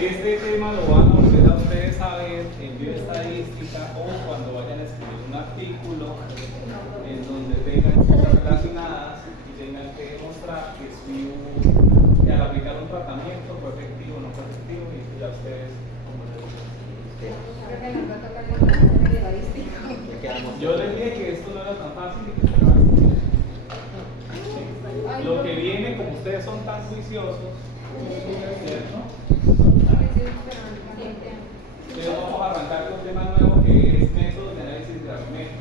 Este tema lo van a volver a ustedes a ver en bioestadística o cuando vayan a escribir un artículo en donde tengan cosas relacionadas y tengan que demostrar que al aplicar un tratamiento fue efectivo o no fue efectivo, y ya ustedes como les dicen. Yo les dije que esto no era tan fácil y que tocaba estudiar. Sí. Lo que viene, como ustedes son tan juiciosos, ¿cierto? Entonces vamos a arrancar con un tema nuevo que es métodos de análisis gravimétrico.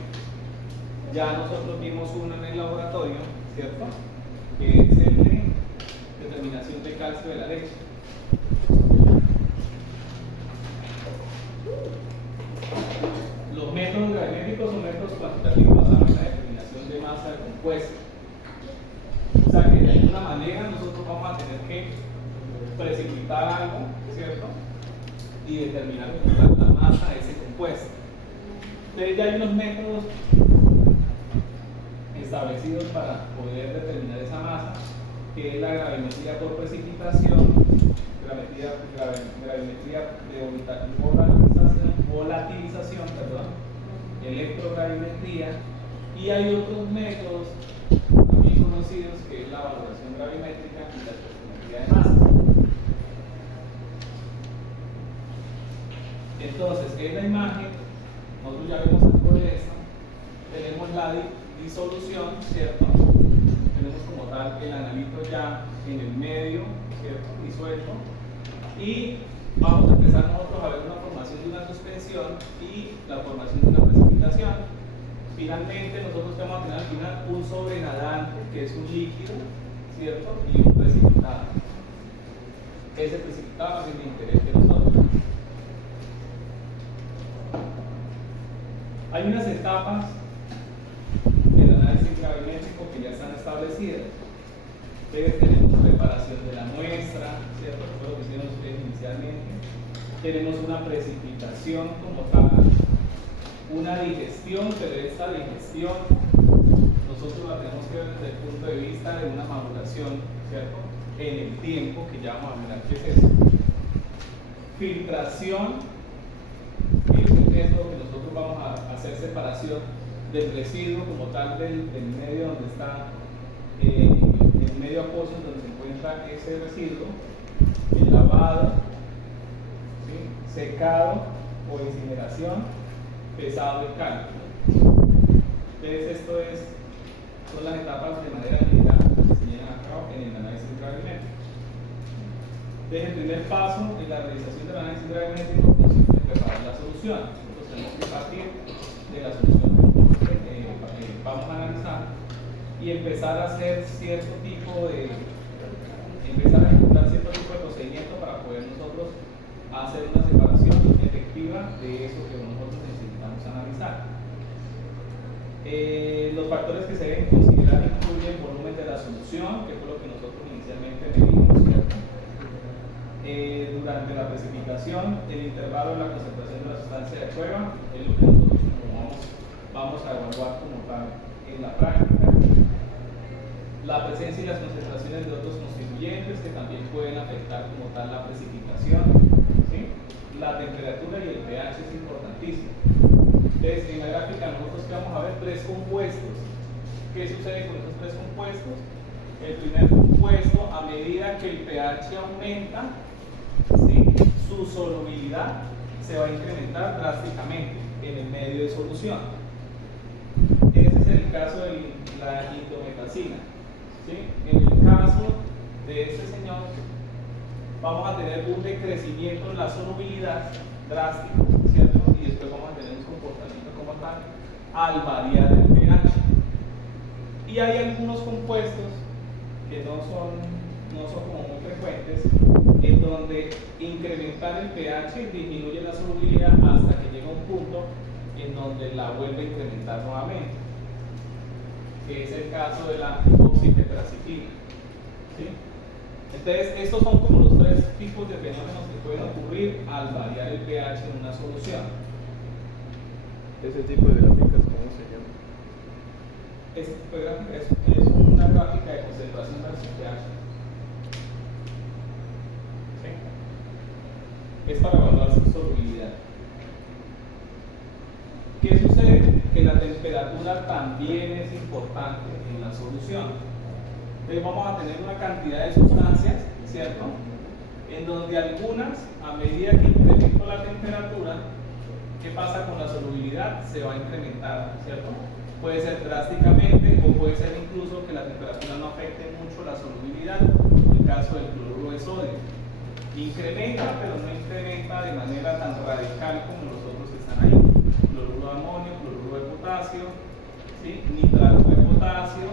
Ya nosotros vimos uno en el laboratorio, ¿cierto? Que es el de determinación de calcio de la leche. Los métodos gravimétricos son métodos cuantitativos basados en la determinación de masa del compuesto. O sea que de alguna manera nosotros vamos a tener que precipitar algo, ¿cierto? Y determinar la masa de ese compuesto. Entonces ya hay unos métodos establecidos para poder determinar esa masa, que es la gravimetría por precipitación, gravimetría de volatilización, electrogravimetría, y hay otros métodos también conocidos que es la valoración gravimétrica y la espectrometría de masa. Entonces, en la imagen, nosotros ya vemos algo de esto, tenemos la disolución, ¿cierto? Tenemos como tal el analito ya en el medio, ¿cierto? Disuelto, y vamos a empezar nosotros a ver una formación de una suspensión y la formación de una precipitación. Finalmente, nosotros vamos a tener al final un sobrenadante, que es un líquido, ¿cierto? Y un precipitado. Ese precipitado es el interés de nosotros. Hay unas etapas del análisis gravimétrico que ya están establecidas. Entonces tenemos preparación de la muestra, ¿cierto? Que fue lo que hicieron ustedes inicialmente. Tenemos una precipitación como tal, una digestión, pero esta digestión nosotros la tenemos que ver desde el punto de vista de una maduración, ¿cierto? En el tiempo, que ya vamos a mirar qué es eso. Filtración, que es el método que nosotros vamos a hacer separación del residuo como tal del medio donde está el medio acuoso donde se encuentra ese residuo, el lavado, ¿sí? Secado o incineración, pesado y cálculo. Entonces son las etapas de manera general que se llevan a cabo en el análisis gravimétrico. Entonces el primer paso en la realización del análisis gravimétrico consiste en preparar la solución. Nosotros tenemos que partir de la solución que vamos a analizar y empezar a hacer empezar a ejecutar cierto tipo de procedimiento para poder nosotros hacer una separación efectiva de eso que nosotros necesitamos analizar. Los factores que se deben considerar incluyen el volumen de la solución, que fue lo que nosotros inicialmente medimos, ¿cierto? Durante la precipitación, el intervalo de la concentración de la sustancia de prueba es lo que nosotros vamos a evaluar como tal en la práctica. La presencia y las concentraciones de otros constituyentes que también pueden afectar como tal la precipitación, ¿sí? La temperatura y el pH es importantísimo. Entonces, en la gráfica nosotros vamos a ver tres compuestos. ¿Qué sucede con esos tres compuestos? El primer compuesto, a medida que el pH aumenta, ¿sí? Su solubilidad se va a incrementar drásticamente en el medio de solución. Ese es el caso de la indometacina, ¿sí? En el caso de este señor, vamos a tener un decrecimiento en la solubilidad drástico, ¿cierto? Y después vamos a tener un comportamiento como tal al variar el pH. Y hay algunos compuestos que no son como muy frecuentes, en donde incrementar el pH disminuye la solubilidad hasta que llega un punto en donde la vuelve a incrementar nuevamente, que es el caso de la oxitetracitina, ¿sí? Entonces, estos son como los tres tipos de fenómenos que pueden ocurrir al variar el pH en una solución. ¿Ese tipo de gráficas cómo se llama? Este tipo de gráfica es una gráfica de concentración versus pH. es para evaluar su solubilidad. ¿Qué sucede? Que la temperatura también es importante en la solución. Entonces vamos a tener una cantidad de sustancias, ¿cierto? En donde algunas, a medida que incremento la temperatura, ¿qué pasa con la solubilidad? Se va a incrementar, ¿cierto? Puede ser drásticamente o puede ser incluso que la temperatura no afecte mucho la solubilidad. En el caso del cloruro de sodio. Incrementa, pero no incrementa de manera tan radical como los otros que están ahí. Cloruro de amonio, cloruro de potasio, ¿sí? Nitrato de potasio.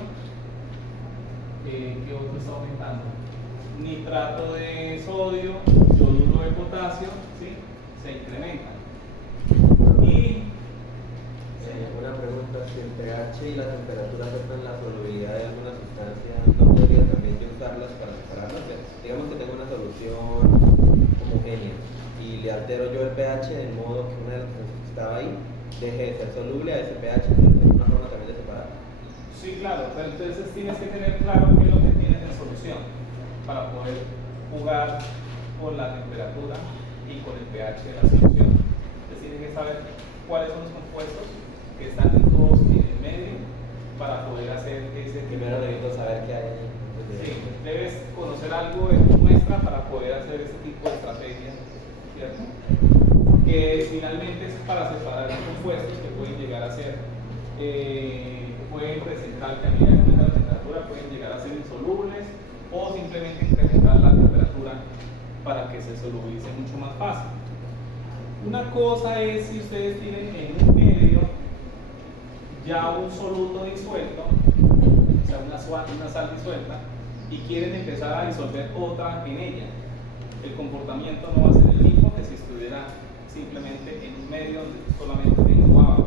¿Qué otro está aumentando? Nitrato de sodio, yoduro de potasio, ¿sí? Se incrementan. Y una pregunta, si el pH y la temperatura afectan la solubilidad de alguna sustancia, ¿no podría también yo usarlas para separarlas? Digamos que tengo una solución homogénea y le altero yo el pH de modo que una de las sustancias que estaba ahí deje de ser soluble a ese pH, entonces es una forma también de separar. sí, claro, pero entonces tienes que tener claro qué es lo que tienes en solución para poder jugar con la temperatura y con el pH de la solución. Entonces tienes que saber cuáles son los compuestos que están todos en el medio para poder hacer ese tipo Primero de... necesito saber qué hay ahí. Sí, debes conocer algo de tu muestra para poder hacer ese tipo de estrategia, ¿cierto? Que finalmente es para separar los compuestos que pueden llegar a ser, pueden presentar que a medida que aumenta la temperatura pueden llegar a ser insolubles o simplemente incrementar la temperatura para que se solubilice mucho más fácil. Una cosa es si ustedes tienen en un medio ya un soluto disuelto, o sea, una sal disuelta, y quieren empezar a disolver otra en ella. El comportamiento no va a ser el mismo que si estuviera simplemente en un medio donde solamente tengo agua,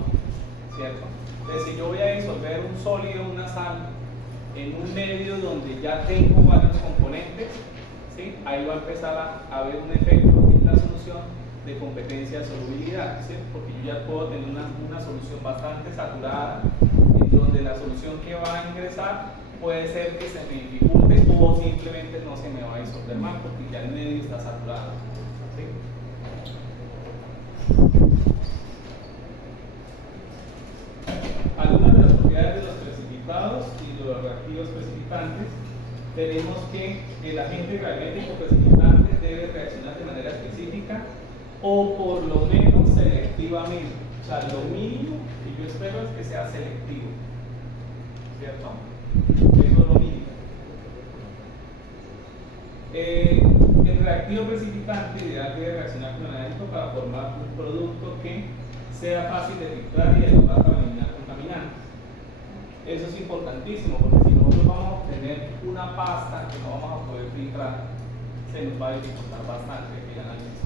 ¿cierto? Entonces, si yo voy a disolver un sólido, una sal, en un medio donde ya tengo varios componentes, ¿sí? Ahí va a empezar a haber un efecto en la solución de competencia de solubilidad, ¿sí? Porque yo ya puedo tener una solución bastante saturada, en donde la solución que va a ingresar puede ser que se me dificulte o simplemente no se me va a disolver más porque ya el medio está saturado, ¿sí? Algunas de las propiedades de los precipitados y de los reactivos precipitantes. Tenemos que el agente gravimétrico precipitante debe reaccionar de manera específica o por lo menos selectivamente. O sea, lo mínimo que yo espero es que sea selectivo, ¿cierto? Eso es lo mínimo. El reactivo precipitante ideal debe reaccionar con el analítico para formar un producto que sea fácil de filtrar y adecuado para eliminar contaminantes. Eso es importantísimo porque si nosotros vamos a obtener una pasta que no vamos a poder filtrar, se nos va a dificultar bastante el análisis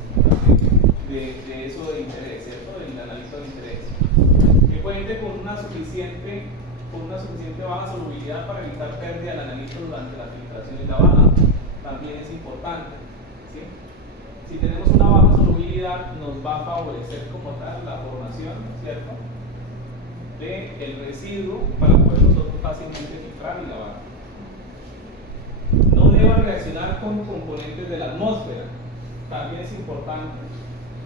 de eso de interés, ¿cierto? Del análisis de interés. Que cuente con una suficiente baja solubilidad para evitar pérdida del analítico durante la filtración y lavado. También es importante, ¿sí? Si tenemos una baja solubilidad, nos va a favorecer como tal la formación, ¿cierto?, del residuo para poder nosotros fácilmente filtrar y lavar. No deba reaccionar con componentes de la atmósfera. También es importante.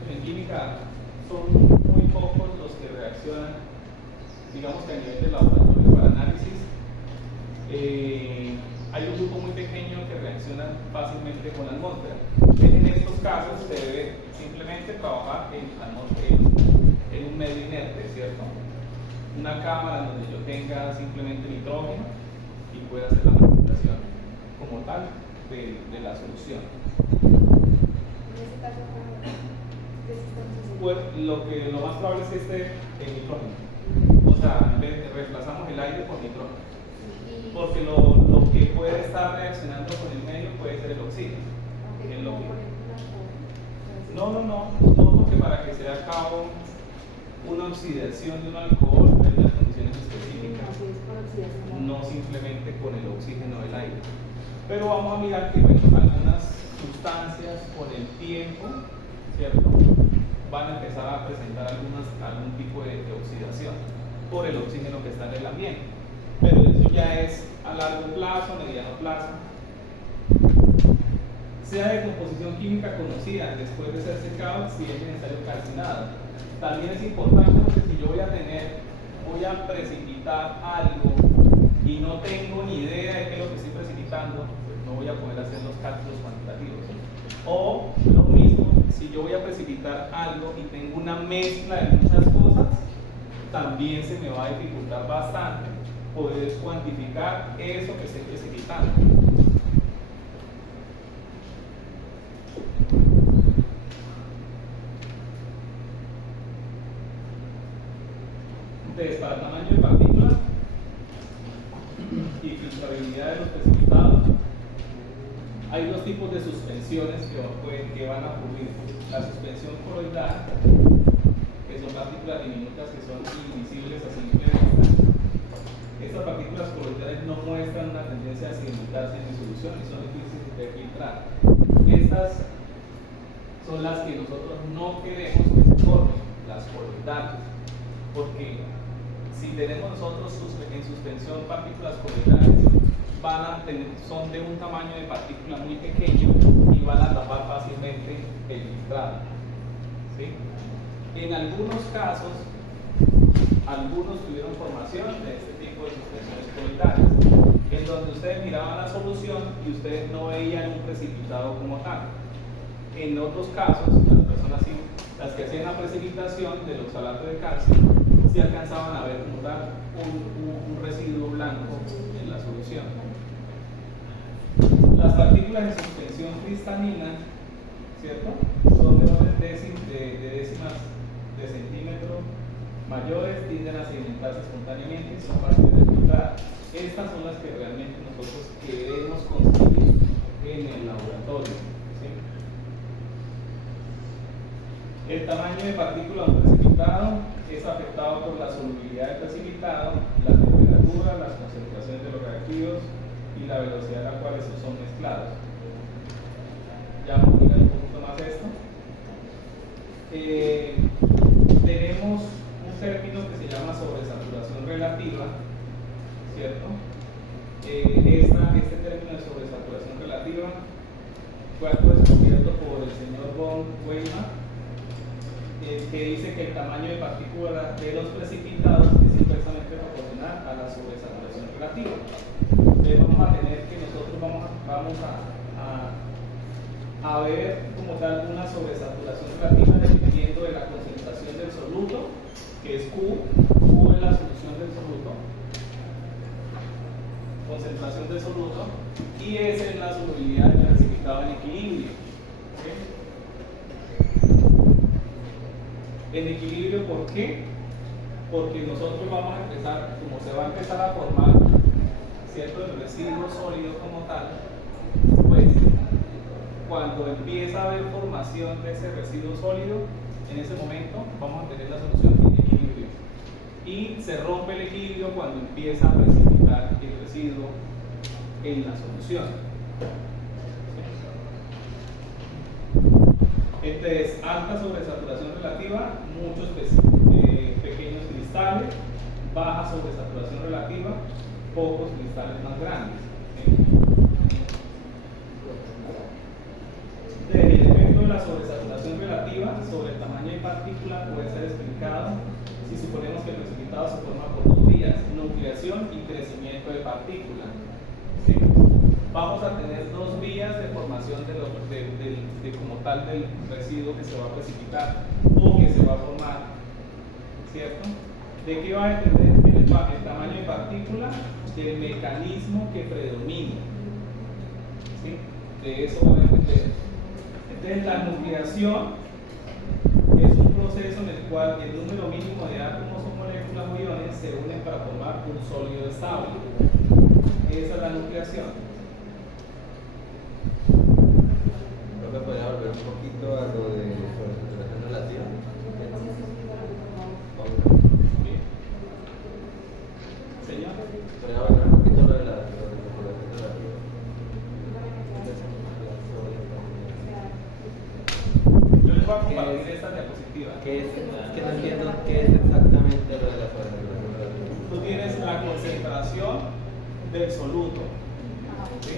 En química son muy pocos los que reaccionan, digamos que a nivel de laboratorio para análisis. Hay un grupo muy pequeño que reacciona fácilmente con la atmósfera. En estos casos se debe simplemente trabajar en un medio inerte, ¿cierto? Una cámara donde yo tenga simplemente nitrógeno y pueda hacer la manipulación como tal de la solución. En este caso, ¿qué estamos haciendo? Pues lo más probable es que esté en nitrógeno. O sea, reemplazamos el aire por nitrógeno. Porque lo que puede estar reaccionando con el medio puede ser el oxígeno. No, porque para que se haga a cabo una oxidación de un alcohol hay unas condiciones específicas, no simplemente con el oxígeno del aire. Pero vamos a mirar que algunas sustancias con el tiempo, ¿cierto?, van a empezar a presentar algún tipo de oxidación por el oxígeno que está en el ambiente. Pero eso ya es a largo plazo, mediano plazo. sea de composición química conocida después de ser secado si es necesario calcinado. También es importante porque si yo voy a precipitar algo y no tengo ni idea de qué es lo que estoy precipitando, pues no voy a poder hacer los cálculos cuantitativos. O lo mismo, si yo voy a precipitar algo y tengo una mezcla de muchas cosas, también se me va a dificultar bastante poder cuantificar eso que estoy precipitando. Entonces, para el tamaño de partículas y filtrabilidad de los precipitados, hay dos tipos de suspensiones que van a ocurrir. La suspensión coloidal, que son partículas diminutas que son invisibles a simple vista. Estas partículas coloidales no muestran una tendencia a sedimentarse en disolución y son difíciles de filtrar. Estas son las que nosotros no queremos que se formen, las coloidales, porque si tenemos nosotros en suspensión partículas coloidales, son de un tamaño de partícula muy pequeño y van a tapar fácilmente el filtrado. ¿Sí? En algunos casos, algunos tuvieron formación de este tipo de suspensiones coloidales, en donde ustedes miraban la solución y ustedes no veían un precipitado como tal. En otros casos, las personas las que hacían la precipitación del oxalato de calcio, sí alcanzaban a ver como tal un residuo blanco en la solución. Las partículas de suspensión cristalina, ¿cierto?, son de orden de décimas de centímetro mayores, tienden a sedimentarse espontáneamente y son fáciles de filtrar. Estas son las que realmente nosotros queremos conseguir en el laboratorio. ¿Sí? El tamaño de partícula de un precipitado es afectado por la solubilidad del precipitado, la temperatura, las concentraciones de los reactivos y la velocidad a la cual estos son mezclados. Ya vamos a mirar un poquito más esto. Tenemos un término que se llama sobresaturación relativa, ¿cierto? Este término de sobresaturación relativa fue descubierto por el señor von Weizmann, que dice que el tamaño de partícula de los precipitados es inversamente proporcional a la sobresaturación relativa. Entonces vamos a tener que nosotros vamos a ver como tal una sobresaturación relativa dependiendo de la concentración del soluto, que es Q es la solución del soluto, concentración del soluto, y S es la solubilidad del precipitado en equilibrio. ¿Okay? En equilibrio, ¿por qué? Porque nosotros vamos a empezar, como se va a empezar a formar cierto el residuo sólido como tal, pues cuando empieza a haber formación de ese residuo sólido, en ese momento vamos a tener la solución en equilibrio. Y se rompe el equilibrio cuando empieza a precipitar el residuo en la solución. Entonces, alta sobresaturación relativa, muchos pequeños cristales, baja sobresaturación relativa, pocos cristales más grandes. El efecto de la sobresaturación relativa sobre el tamaño de partícula puede ser explicado si suponemos que el precipitado se forma por dos vías, nucleación y crecimiento de partícula. ¿Sí? Vamos a tener dos vías de formación de como tal del residuo que se va a precipitar o que se va a formar, ¿cierto? ¿De qué va a depender el tamaño de partícula? Del mecanismo que predomine. ¿Sí? De eso va a depender. Entonces, la nucleación es un proceso en el cual el número mínimo de átomos o moléculas o iones se unen para formar un sólido estable. Esa es la nucleación. Creo que podría volver un poquito a lo de sobresaturación relativa. Bien. Señor. Podría volver un poquito a lo de la sobresaturación relativa. Yo les voy a compartir esta diapositiva. Que no entiendo qué es exactamente lo de la sobresaturación relativa. Tú tienes la concentración del soluto. ¿Sí?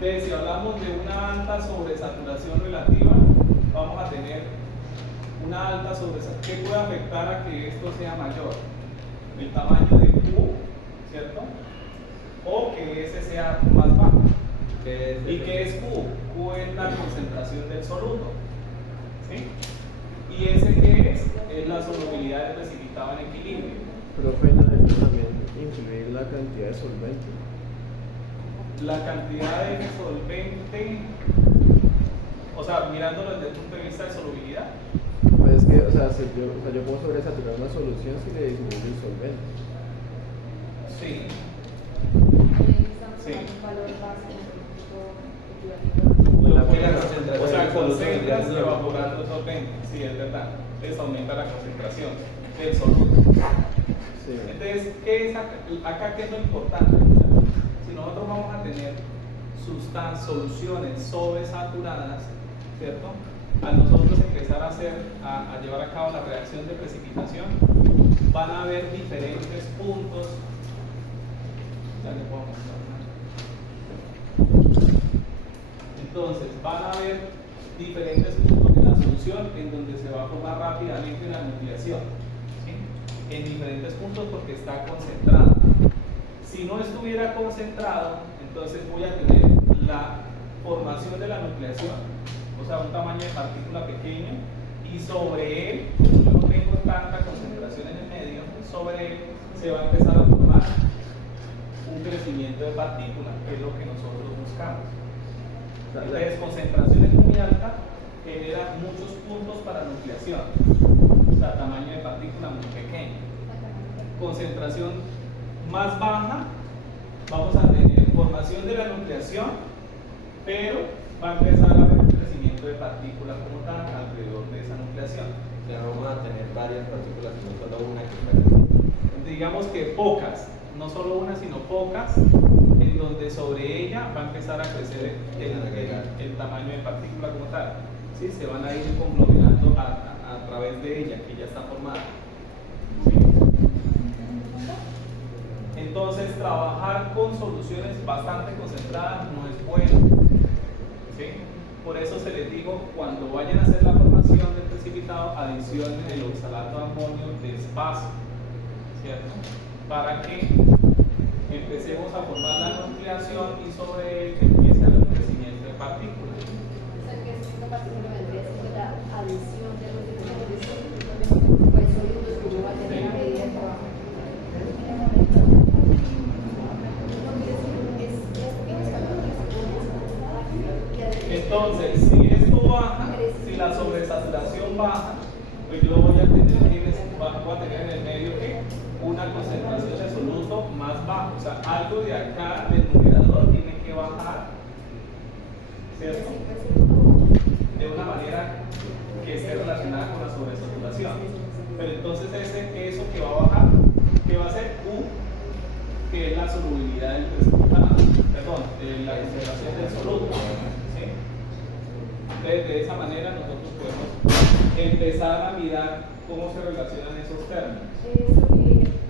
Entonces, si hablamos de una alta sobresaturación relativa, vamos a tener una alta sobresaturación. ¿Qué puede afectar a que esto sea mayor? El tamaño de Q, ¿cierto? O que ese sea más bajo. ¿Y qué es Q? Q es la concentración del soluto. ¿Sí? ¿Y ese qué es? Es la solubilidad del precipitado en equilibrio. Profe, ¿no debería también incluir la cantidad de solvente? La cantidad de solvente, o sea, mirándolo desde el punto de vista de solubilidad. Pues es que, o sea, yo puedo sobresaturar una solución si le disminuye el solvente. Sí. Sí. Un valor básico, equivalente. O sea, concentras evaporando el solvente. Sí, es verdad. Entonces aumenta la concentración del soluto. Sí. Entonces, ¿qué es acá? ¿Qué es lo importante? O sea, si nosotros vamos a tener soluciones sobresaturadas, ¿cierto? Al nosotros empezar a llevar a cabo la reacción de precipitación, van a haber diferentes puntos. Ya le puedo mostrar, ¿no? Entonces, van a haber diferentes puntos de la solución en donde se va a formar rápidamente la nucleación, ¿sí? En diferentes puntos porque está concentrado. Si no estuviera concentrado, entonces voy a tener la formación de la nucleación, o sea, un tamaño de partícula pequeño, y sobre él, como yo no tengo tanta concentración en el medio, sobre él se va a empezar a formar un crecimiento de partículas, que es lo que nosotros buscamos. Entonces, concentraciones muy altas generan muchos puntos para nucleación, o sea, tamaño de partícula muy pequeño. Concentración más baja, vamos a tener formación de la nucleación, pero va a empezar a haber un crecimiento de partículas como tal alrededor de esa nucleación. O sea, vamos a tener varias partículas y no solo una que está así. Digamos que pocas, no solo una, sino pocas, en donde sobre ella va a empezar a crecer el tamaño de partícula como tal. ¿Sí? Se van a ir conglomerando a través de ella, que ya está formada. ¿Sí? Entonces, trabajar con soluciones bastante concentradas no es bueno. ¿Sí? Por eso se les digo, cuando vayan a hacer la formación del precipitado, adicionen el oxalato de amonio despacio, ¿cierto? Para que empecemos a formar la nucleación y sobre él empiece a haber un crecimiento de partículas. O sea, que esta partícula vendría siendo la adición de los diferentes pues, sólidos que yo voy a tener a medida que trabajo. Entonces, si esto baja, si la sobresaturación baja, pues yo voy a tener en el medio que una concentración de soluto más baja. O sea, algo de acá del numerador tiene que bajar, ¿cierto? De una manera que esté relacionada con la sobresaturación. Pero entonces eso que va a bajar, que va a ser U, que es la solubilidad del precipitado, perdón, la concentración del soluto. ¿Sí? Entonces, de esa manera nosotros podemos empezar a mirar cómo se relacionan esos términos.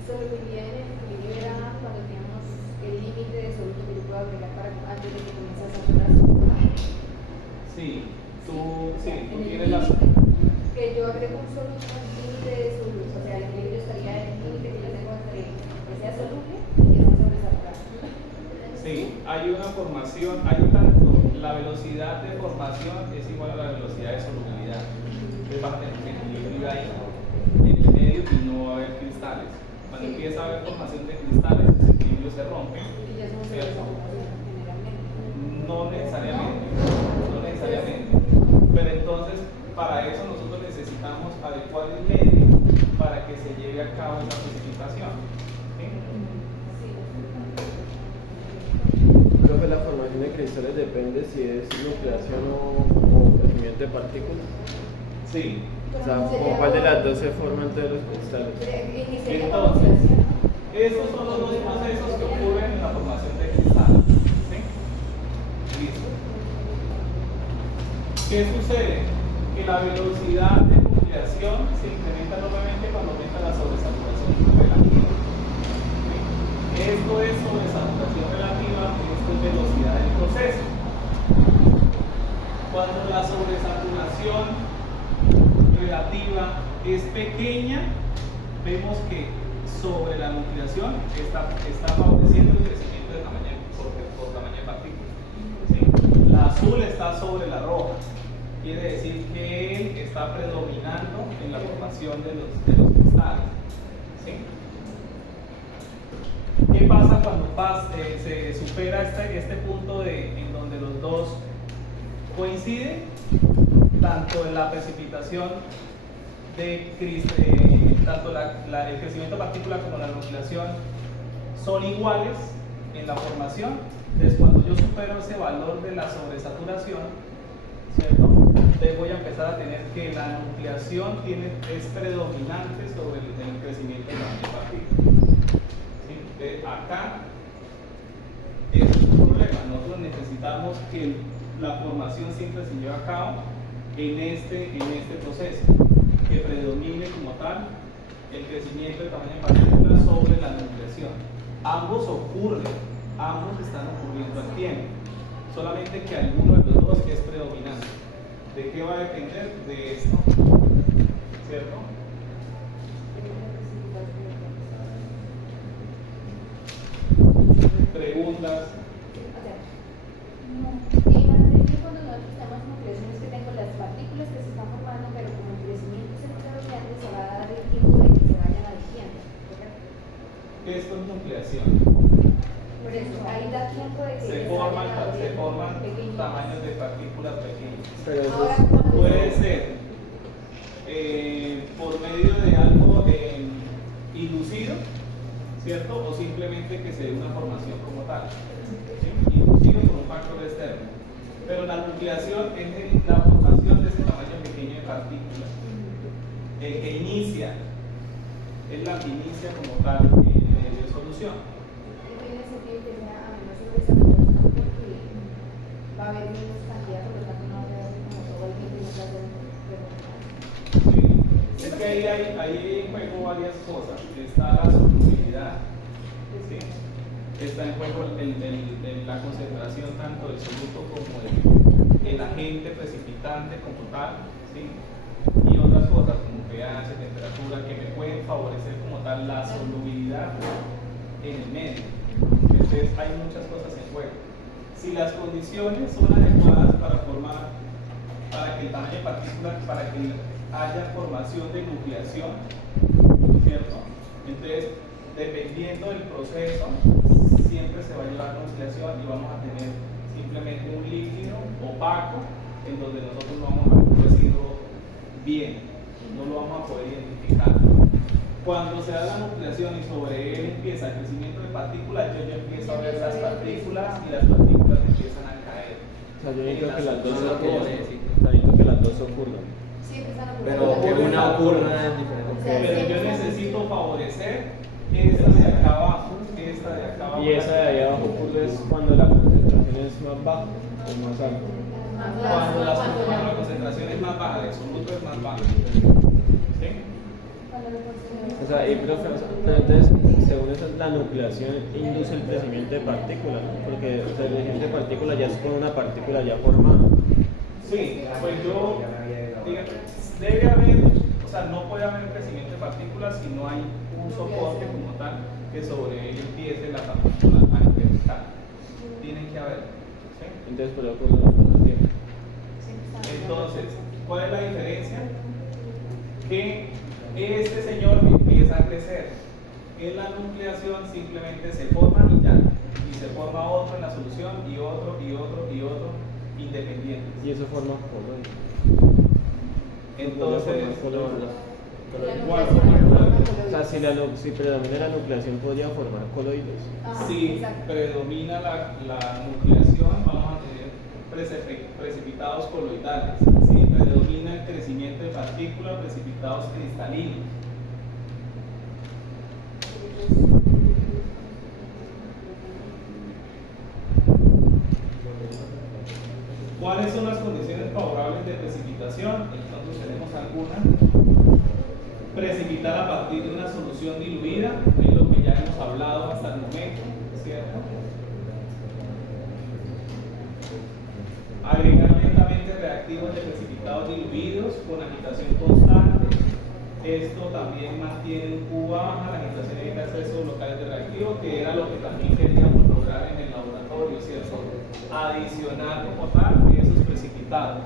Solubilidad en el equilibrio era cuando teníamos el límite de soluto que yo puedo agregar para antes de que comience a saturación. Sí, tú tienes En el la... límite, que yo agrego un soluto al límite de soluto, o sea, el equilibrio estaría en el límite que yo tengo entre que sea soluble y que sea sobresaturado. Sí, hay una formación, hay un tanto, la velocidad de formación es igual a la velocidad de solubilidad. Entonces va a tener un equilibrio ahí, en el medio, y no va a haber cristales. Cuando empieza a haber formación de cristales, ese equilibrio se rompe. Y ya son ¿Cierto? generalmente. No necesariamente, no necesariamente. Pero entonces, para eso nosotros necesitamos adecuar el medio para que se lleve a cabo esa precipitación. ¿Sí? Creo que la formación de cristales depende si es nucleación o crecimiento de partículas. Sí. O sea, ¿con cuál de las dos se forman todos los cristales? Entonces, esos son los dos procesos que ocurren en la formación de cristales. ¿Sí? Listo. ¿Qué sucede? Que la velocidad de nucleación se incrementa enormemente cuando aumenta la sobresaturación relativa. ¿Sí? Esto es sobresaturación relativa, esto es velocidad del proceso. Cuando la sobresaturación relativa es pequeña, vemos que sobre la nucleación está favoreciendo el crecimiento de tamaño por tamaño de partículas. ¿Sí? La azul está sobre la roja. Quiere decir que él está predominando en la formación de los cristales. ¿Sí? ¿Qué pasa cuando se supera este punto en donde los dos coinciden? Tanto en la precipitación tanto el crecimiento de partículas como la nucleación son iguales en la formación. Entonces, cuando yo supero ese valor de la sobresaturación, ¿cierto? Entonces voy a empezar a tener que la nucleación es predominante sobre el crecimiento de la partícula. ¿Sí? Entonces, acá es un problema. Nosotros necesitamos que la formación siempre se lleve a cabo en este proceso, que predomine como tal el crecimiento de tamaño de partículas sobre la nucleación. Ambos están ocurriendo al tiempo, solamente que alguno de los dos es predominante. ¿De qué va a depender? De esto, ¿cierto? Preguntas. Cuando nosotros tenemos nucleaciones que tengo las partículas que se están formando, pero como el crecimiento es grande, se va a dar el tiempo de que se vayan adhiriendo, ¿correcto? Esto es nucleación. Por eso, ahí da tiempo de que Se forman tamaños de partículas pequeñas. Pero eso Ahora, es, Puede ser por medio de algo inducido, ¿cierto? O simplemente que se dé una formación como tal, ¿sí? Inducido por un factor externo. Pero la nucleación es la formación de ese tamaño pequeño de partículas. El que inicia, es la que inicia como tal de solución. tiene sentido que sea a menos sobresaturación porque va a haber menos cantidad, por lo tanto no va a haber como todo el tiempo y no se va a hacer Sí. Es que ahí hay en juego varias cosas. Está la solubilidad, ¿sí? Está en juego la concentración tanto del soluto como el agente precipitante como tal, ¿sí? Y otras cosas como pH, temperatura, que me pueden favorecer como tal la solubilidad en el medio. Entonces hay muchas cosas en juego. Si las condiciones son adecuadas para que el tamaño de partículas, para que haya formación de nucleación, ¿cierto? Entonces, dependiendo del proceso, siempre se va a llevar nucleación y vamos a tener simplemente un líquido opaco en donde nosotros no vamos a ver un residuo bien, no lo vamos a poder identificar. Cuando se da la nucleación y sobre él empieza el crecimiento de partículas, yo empiezo a ver las partículas y las partículas empiezan a caer. o sea, yo necesito que las dos zonas que yo necesito. necesito que las dos ocurran. Siempre están ocurriendo. Pero que una ocurra en diferentes O sea, Pero yo necesito favorecer esta de acá abajo, esta de acá abajo. Y esa de ahí abajo ocurre es cuando la concentración es más baja o más alta. Cuando la concentración es más baja, el soluto es más bajo. ¿Sí? O sea, y profe, pero entonces, según eso, la nucleación induce el crecimiento de partículas, ¿no? Porque o sea, el crecimiento de partículas ya es con una partícula ya formada. Sí, pues debe haber, o sea, no puede haber crecimiento de partículas si no hay un soporte como tal que sobre él empiece la partícula a incrementar. Tienen que haber. ¿Sí? Entonces, por eso ocurre al mismo tiempo. Entonces, ¿cuál es la diferencia? Que este señor empieza a crecer. En la nucleación simplemente se forman y ya. Y se forma otro en la solución y otro y otro y otro independientes. Y eso forma coloides. Entonces, O sea, si predomina la nucleación, podría formar coloides. si predomina la nucleación, vamos a tener precipitados coloidales. Si predomina el crecimiento de partículas, precipitados cristalinos. ¿Cuáles son las condiciones favorables de precipitación? Entonces tenemos algunas. Precipitar a partir de una solución diluida, es lo que ya hemos hablado hasta el momento, ¿cierto? Agregar lentamente agentes reactivos de precipitados diluidos con agitación constante. Esto también mantiene un Q baja, la agitación evita excesos locales de reactivo, que era lo que también queríamos lograr en el laboratorio, ¿cierto? Adicionar como tal esos precipitados.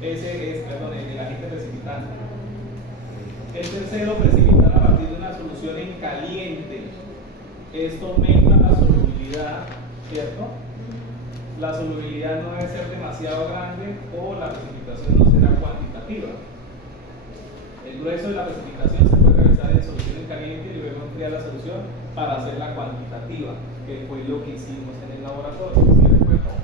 Ese es, perdón, el agente precipitante. El tercero, precipitar a partir de una solución en caliente. Esto aumenta la solubilidad, ¿cierto? La solubilidad no debe ser demasiado grande o la precipitación no será cuantitativa. El grueso de la precipitación se puede realizar en solución en caliente y luego enfriar la solución para hacerla cuantitativa, que fue lo que hicimos en el laboratorio. ¿Sí recuerdan?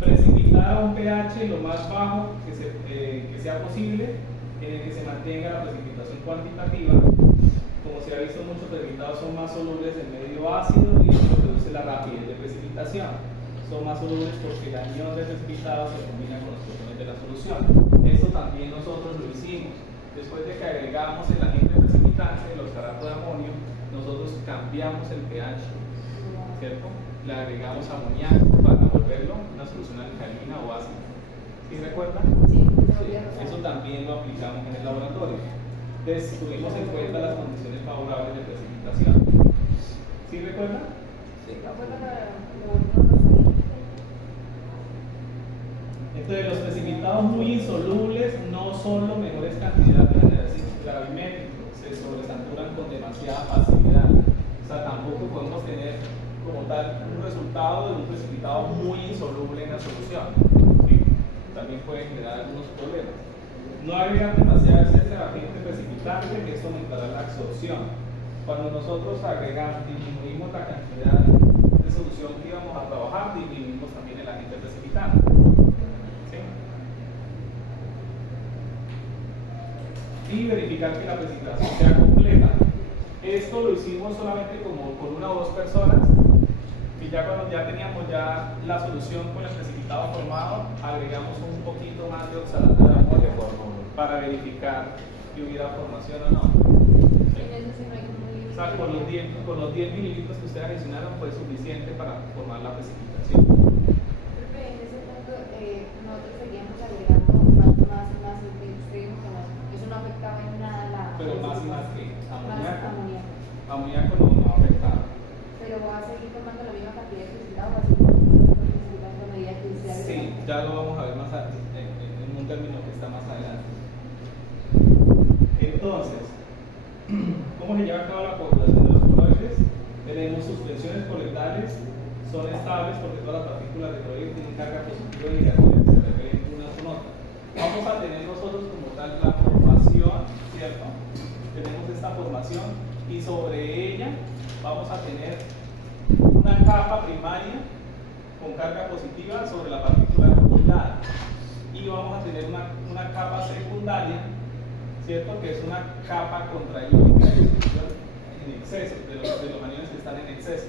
Precipitar a un pH lo más bajo que sea posible, en el que se mantenga la precipitación cuantitativa. Como se ha visto, muchos precipitados son más solubles en medio ácido y eso reduce la rapidez de precipitación. Son más solubles porque el anión de precipitado se combina con los protones de la solución. Esto también nosotros lo hicimos. Después de que agregamos el agente precipitante, el oxalato de amonio, nosotros cambiamos el pH, ¿cierto? Le agregamos amoníaco para volverlo una solución alcalina o ácida. ¿Sí recuerdan? Sí, Sí, eso también lo aplicamos en el laboratorio. Entonces, tuvimos en cuenta las condiciones favorables de precipitación. ¿Sí recuerdan? Sí. Entonces, los precipitados muy insolubles no son las mejores cantidades de análisis gravimétrico, se sobresaturan con demasiada facilidad. O sea, tampoco podemos tener como tal un resultado de un precipitado muy insoluble en la solución. ¿Sí? También puede generar algunos problemas. No agregar demasiado exceso de agente precipitante, que esto aumentará la absorción. Cuando nosotros agregamos, disminuimos la cantidad de solución que íbamos a trabajar, disminuimos también el agente precipitante. ¿Sí? Y verificar que la precipitación sea completa. Esto lo hicimos solamente como con una o dos personas, y ya cuando ya teníamos ya la solución con el precipitado formado, agregamos un poquito más de oxalato de amonio para verificar que hubiera formación o no. ¿Sí? O sea, con los 10 mililitros que ustedes adicionaron fue suficiente para formar la precipitación. En ese punto, nosotros seguíamos agregando más y más, y usted dijo que eso no afectaba en nada la. Pero más y más que amoníaco. Más amoníaco. Amoníaco no afectaba. Pero va a seguir formando la misma cantidad de precipitado, va a seguir formando a medida que usted agrega. Sí, ya lo vamos a ver más adelante, en un término que está más adelante. Entonces, ¿cómo se lleva a cabo la coagulación de los coloides? Tenemos suspensiones coloidales, son estables porque todas las partículas de coloides tienen carga positiva y negativa que se repelen una con otra. Vamos a tener nosotros como tal la formación, ¿cierto? Tenemos esta formación y sobre ella vamos a tener una capa primaria con carga positiva sobre la partícula coloidal y vamos a tener una capa secundaria, ¿cierto? Que es una capa contraiónica de difusión en exceso, de los aniones que están en exceso.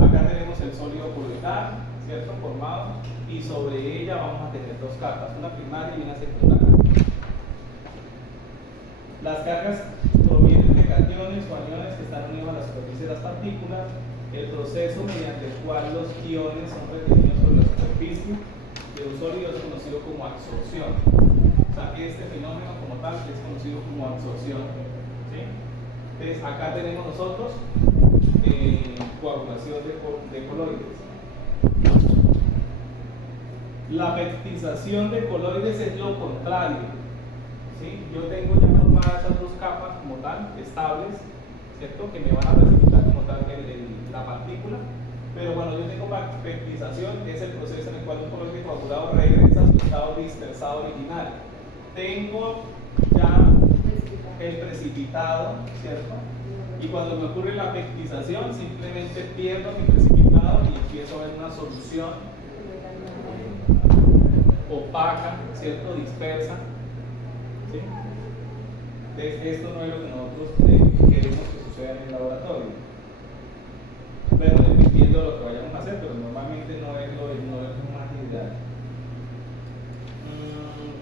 Acá tenemos el sólido coloidal, ¿cierto? Formado, y sobre ella vamos a tener dos capas, una primaria y una secundaria. Las cargas provienen de cationes o aniones que están unidos a la superficie de las partículas. El proceso mediante el cual los iones son retenidos sobre la superficie de un sólido es conocido como absorción. O sea, este fenómeno como tal es conocido como absorción. ¿Sí? Entonces, acá tenemos nosotros coagulación de coloides. La peptización de coloides es lo contrario. ¿Sí? Yo tengo ya formadas esas dos capas como tal, estables, ¿cierto? Que me van a precipitar como tal la partícula. Pero cuando yo tengo peptización, es el proceso en el cual un coloide coagulado regresa a su estado dispersado original. Tengo ya el precipitado, ¿cierto? Y cuando me ocurre la peptización, simplemente pierdo mi precipitado y empiezo a ver una solución opaca, ¿cierto? Dispersa. ¿Sí? Entonces, esto no es lo que nosotros queremos que suceda en el laboratorio. Bueno, dependiendo de lo que vayamos a hacer, pero normalmente no es lo más ideal.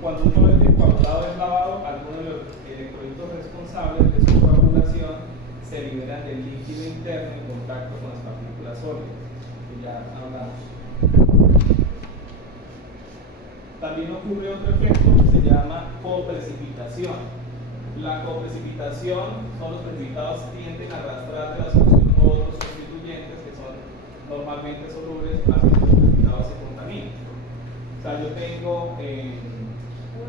Cuando un coloide coagulado es lavado, algunos de los electrolitos responsables de su coagulación se liberan del líquido interno en contacto con las partículas sólidas, que ya hablamos. también ocurre otro efecto que se llama coprecipitación. La coprecipitación son los precipitados que tienden a arrastrar de la solución otros constituyentes que son normalmente solubles hacia que los precipitados se contaminen. O sea, yo tengo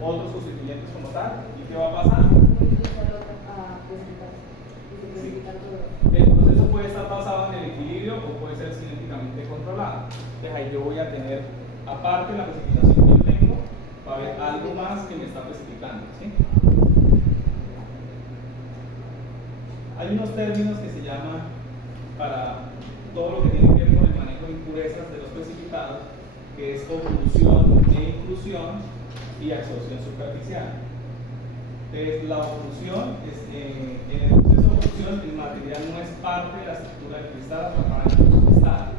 otros constituyentes como tal, ¿y qué va a pasar? El proceso puede estar basado en el equilibrio o puede ser cinéticamente controlado. Entonces ahí yo voy a tener, aparte de la precipitación que yo tengo, va a haber algo más que me está precipitando, ¿sí? Hay unos términos que se llaman, para todo lo que tiene que ver con el manejo de impurezas de los precipitados, que es oclusión e inclusión y absorción superficial. Entonces, la oclusión, en el proceso de oclusión, el material no es parte de la estructura del cristal, atrapado en el cristal.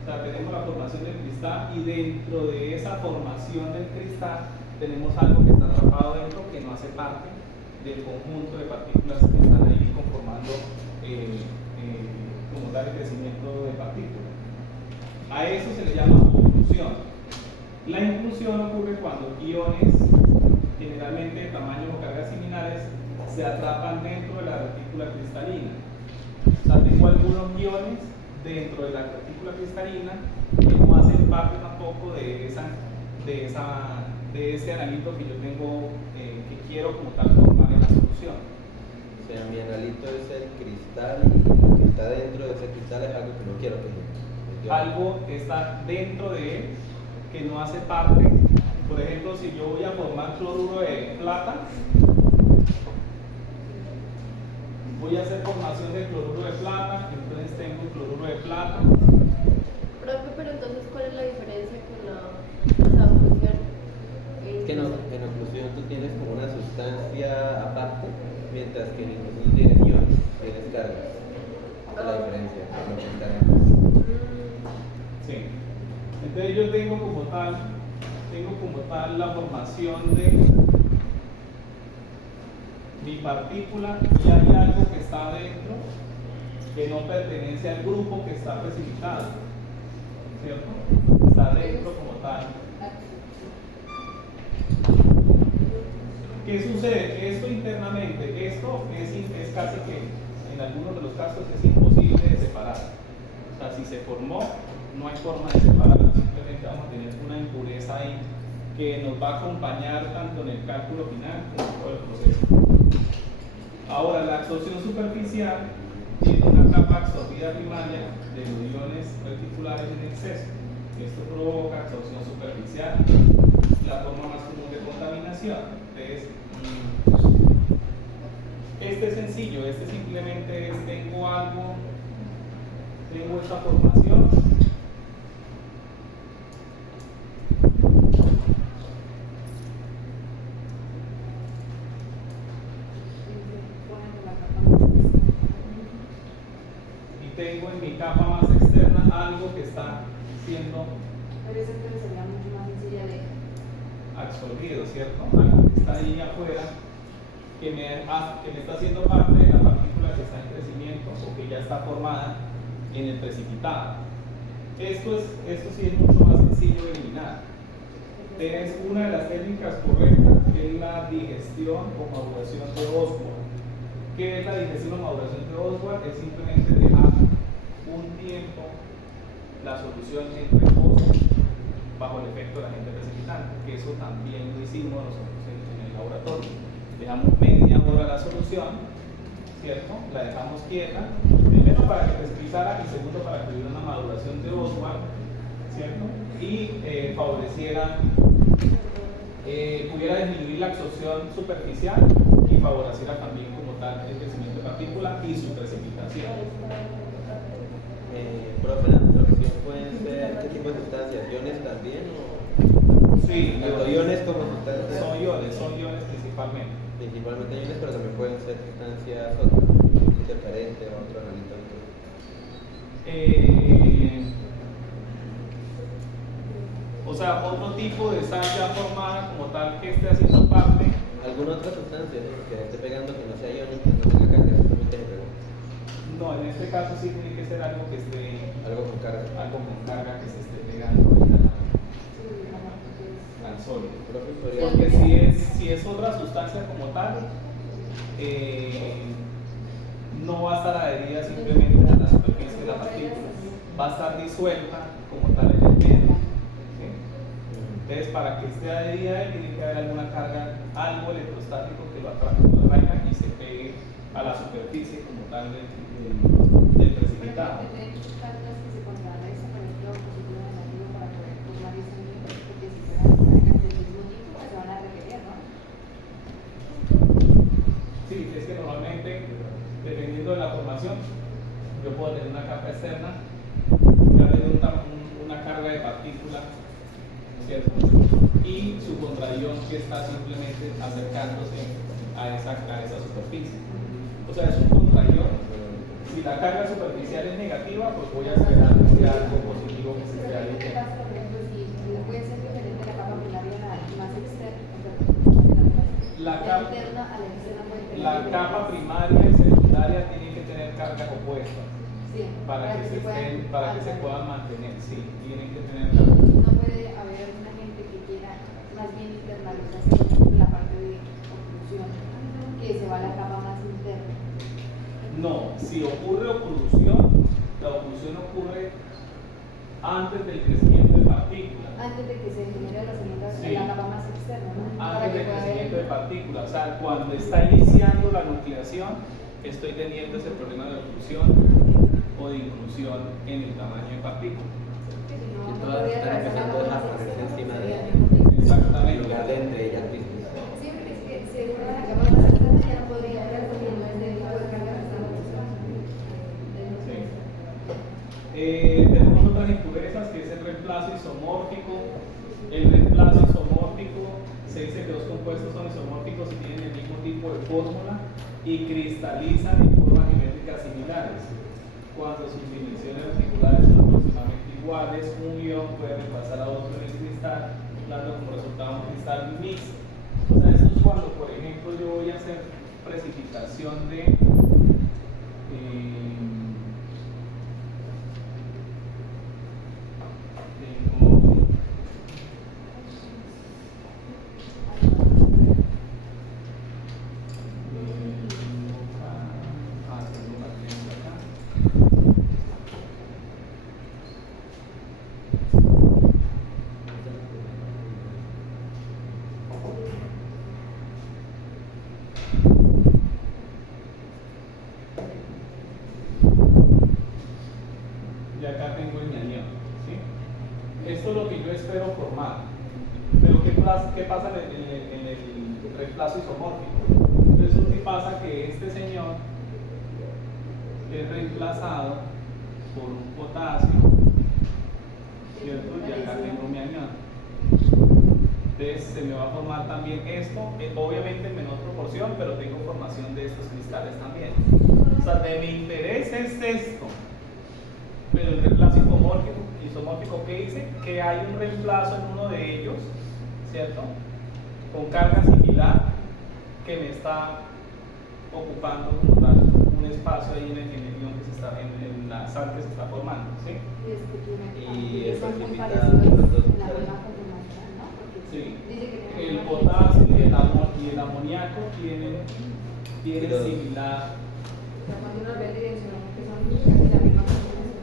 O sea, tenemos la formación del cristal y dentro de esa formación del cristal tenemos algo que está atrapado dentro que no hace parte del conjunto de partículas que están ahí conformando como tal el crecimiento de partículas. A eso se le llama oclusión. La inclusión ocurre cuando iones, generalmente de tamaño o cargas similares, se atrapan dentro de la retícula cristalina. O sea, tengo algunos iones dentro de la retícula cristalina que no hacen parte tampoco de ese analito que yo tengo, que quiero como tal formar en la solución. O sea, mi analito es el cristal y lo que está dentro de ese cristal es algo que no quiero que algo que está dentro de él que no hace parte. Por ejemplo, si yo voy a formar cloruro de plata, voy a hacer formación de cloruro de plata, entonces tengo cloruro de plata. Profe, pero entonces, ¿cuál es la diferencia con la oclusión? Es que no, en oclusión tú tienes como una sustancia aparte, mientras que en inclusión tienes iones, tienes cargas. Esa es la diferencia con lo que está dentro. Sí. Entonces yo tengo como tal la formación de mi partícula y hay algo que está adentro que no pertenece al grupo que está precipitado, ¿cierto? Está dentro como tal. ¿Qué sucede? Esto internamente, esto es casi que en algunos de los casos es imposible de separar. O sea, si se formó, no hay forma de separarlo, simplemente vamos a tener una impureza ahí que nos va a acompañar tanto en el cálculo final como en todo el proceso. Ahora, la absorción superficial tiene una capa absorbida primaria de los iones reticulares en exceso. Esto provoca absorción superficial, la forma más común de contaminación. Entonces, este es sencillo, este simplemente es, tengo esta formación. Y tengo en mi capa más externa algo que está siendo Pero esa entonces sería mucho más sencilla de absorbido, ¿cierto? Algo que está ahí afuera que me está haciendo parte de la partícula que está en crecimiento o que ya está formada en el precipitado. Esto sí es mucho más sencillo de eliminar. Es una de las técnicas correctas, que es la digestión o maduración de Oswald. ¿Qué es la digestión o maduración de Oswald? Es simplemente dejar un tiempo la solución en reposo bajo el efecto de la agente precipitante, que eso también lo hicimos nosotros en el laboratorio. Dejamos media hora la solución, ¿cierto? La dejamos quieta, primero para que precipitara y segundo para que hubiera una maduración de Oswald, ¿cierto? Y pudiera disminuir la absorción superficial y favoreciera también como tal el crecimiento de partículas y su precipitación. Profe, la absorción pueden ser, ¿qué tipo de sustancias? ¿Iones también? Sí, Tanto iones como sustancias. son iones principalmente. Principalmente iones, pero también pueden ser sustancias otras, interferentes o otro analito. O sea, otro tipo de sal ya formada como tal que esté haciendo parte. ¿Alguna otra sustancia que esté pegando que no sea iónica, que no tenga carga? Simplemente se pegó. No, en este caso sí tiene que ser algo que esté, Algo con carga. algo con carga que se esté pegando ahí al sólido. sustancia como tal no va a estar adherida simplemente a la superficie de la partícula, va a estar disuelta como tal en el medio. ¿Sí? Entonces, para que esté adherida a él, tiene que haber alguna carga, algo electrostático que lo atraiga y se pegue a la superficie como tal del precipitado. Sí, es que normalmente, dependiendo de la formación, yo puedo tener una capa externa, que va a tener una carga de partícula, ¿cierto? Y su contracción que está simplemente acercándose a esa superficie. O sea, es un contracción. Si la carga superficial es negativa, pues voy a esperar que sea algo positivo que se esté ahí. Puede ser diferente la capa primaria a la más externa. La capa primaria y secundaria tienen que tener cargas opuestas Sí, para que se puedan puedan mantener. Sí, tienen que tener cargas. No puede haber una gente que quiera más bien internalizar la parte de oclusión, que se va a la capa más interna. No, si ocurre oclusión, la oclusión ocurre antes del crecimiento de partículas. Antes de que se genere la segunda, Sí. la capa más externa, ¿no? Antes del crecimiento de partículas. O sea, cuando está iniciando la nucleación, estoy teniendo ese problema de oclusión o de inclusión en el tamaño de partículas. Y todas están empezando a ponerse encima de ella. En Exactamente. lugar de entre ellas mismas. Sí, porque es que si fuera la capa más externa ya no podría haber porque no es del tipo de carga que estamos usando. Sí. Tenemos otras impurezas que es el reemplazo isomórfico. El reemplazo isomórfico se dice que los compuestos son isomórficos y tienen el mismo tipo de fórmula y cristalizan en formas geométricas similares. Cuando sus dimensiones regulares son aproximadamente iguales, un ion puede reemplazar a otro en el cristal, dando como resultado un cristal mixto. O sea, eso es cuando, por ejemplo, yo voy a hacer precipitación de y acá tengo el ñañón, ¿sí? Esto es lo que yo espero formar. Pero ¿qué pasa en el reemplazo isomórfico? Entonces, ¿qué pasa? Que este señor es reemplazado por un potasio, ¿cierto? Y acá tengo mi anión. Entonces, se me va a formar también esto, obviamente en menor proporción, pero tengo formación de estos cristales también. O sea, de mi interés es esto. Pero el reemplazo isomórfico que dice que hay un reemplazo en uno de ellos, ¿cierto? Con carga similar que me está ocupando como tal un espacio ahí en el ion que se está, en la sal que se está formando, ¿sí? Y el son muy precipitado parecidos de los dos en la cristales. misma conformación, ¿no? Porque Sí. dice que tienen El una potasio y el amoníaco tienen Pero- similar, cuando uno ve direccionalmente son casi la misma conformación.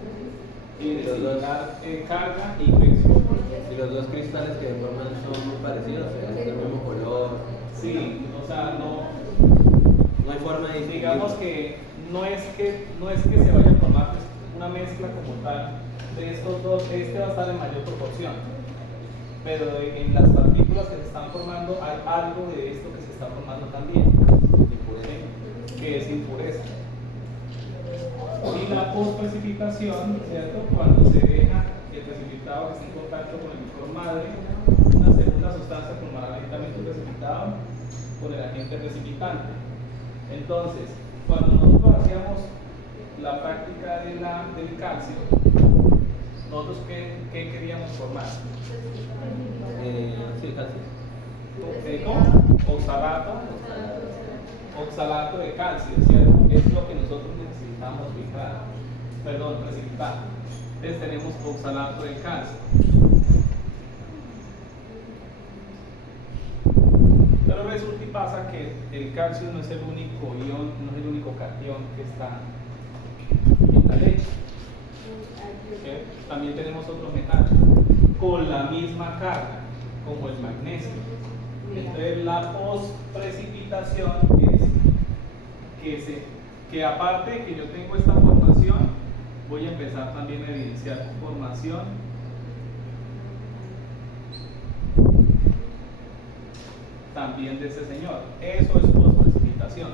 tienen Los dos. similar carga y presión. Y los dos cristales que forman son muy parecidos, o sea, es del mismo color. Sí, o sea, no hay forma de digamos que no es que se vaya a formar una mezcla como tal de estos dos, este va a estar en mayor proporción, pero en las partículas que se están formando hay algo de esto que se está formando también, ¿sí? Que es impureza. Y la posprecipitación, ¿cierto? Cuando se deja el precipitado que está en contacto con el micrón madre, una segunda sustancia formará lentamente un precipitado con el agente precipitante. Entonces, cuando nosotros hacíamos la práctica del calcio, nosotros ¿qué queríamos formar? Sí, calcio. ¿Cómo? Oxalato de calcio, ¿cierto? Es lo que nosotros necesitamos precipitar. Entonces tenemos oxalato de calcio. Pero resulta y pasa calcio no es el único ion, no es el único cation que está en la leche. ¿Ok? También tenemos otros metales con la misma carga, como el magnesio. Entonces la post-precipitación es que aparte de que yo tengo esta formación, voy a empezar también a evidenciar formación también de ese señor. Eso es post-precipitación.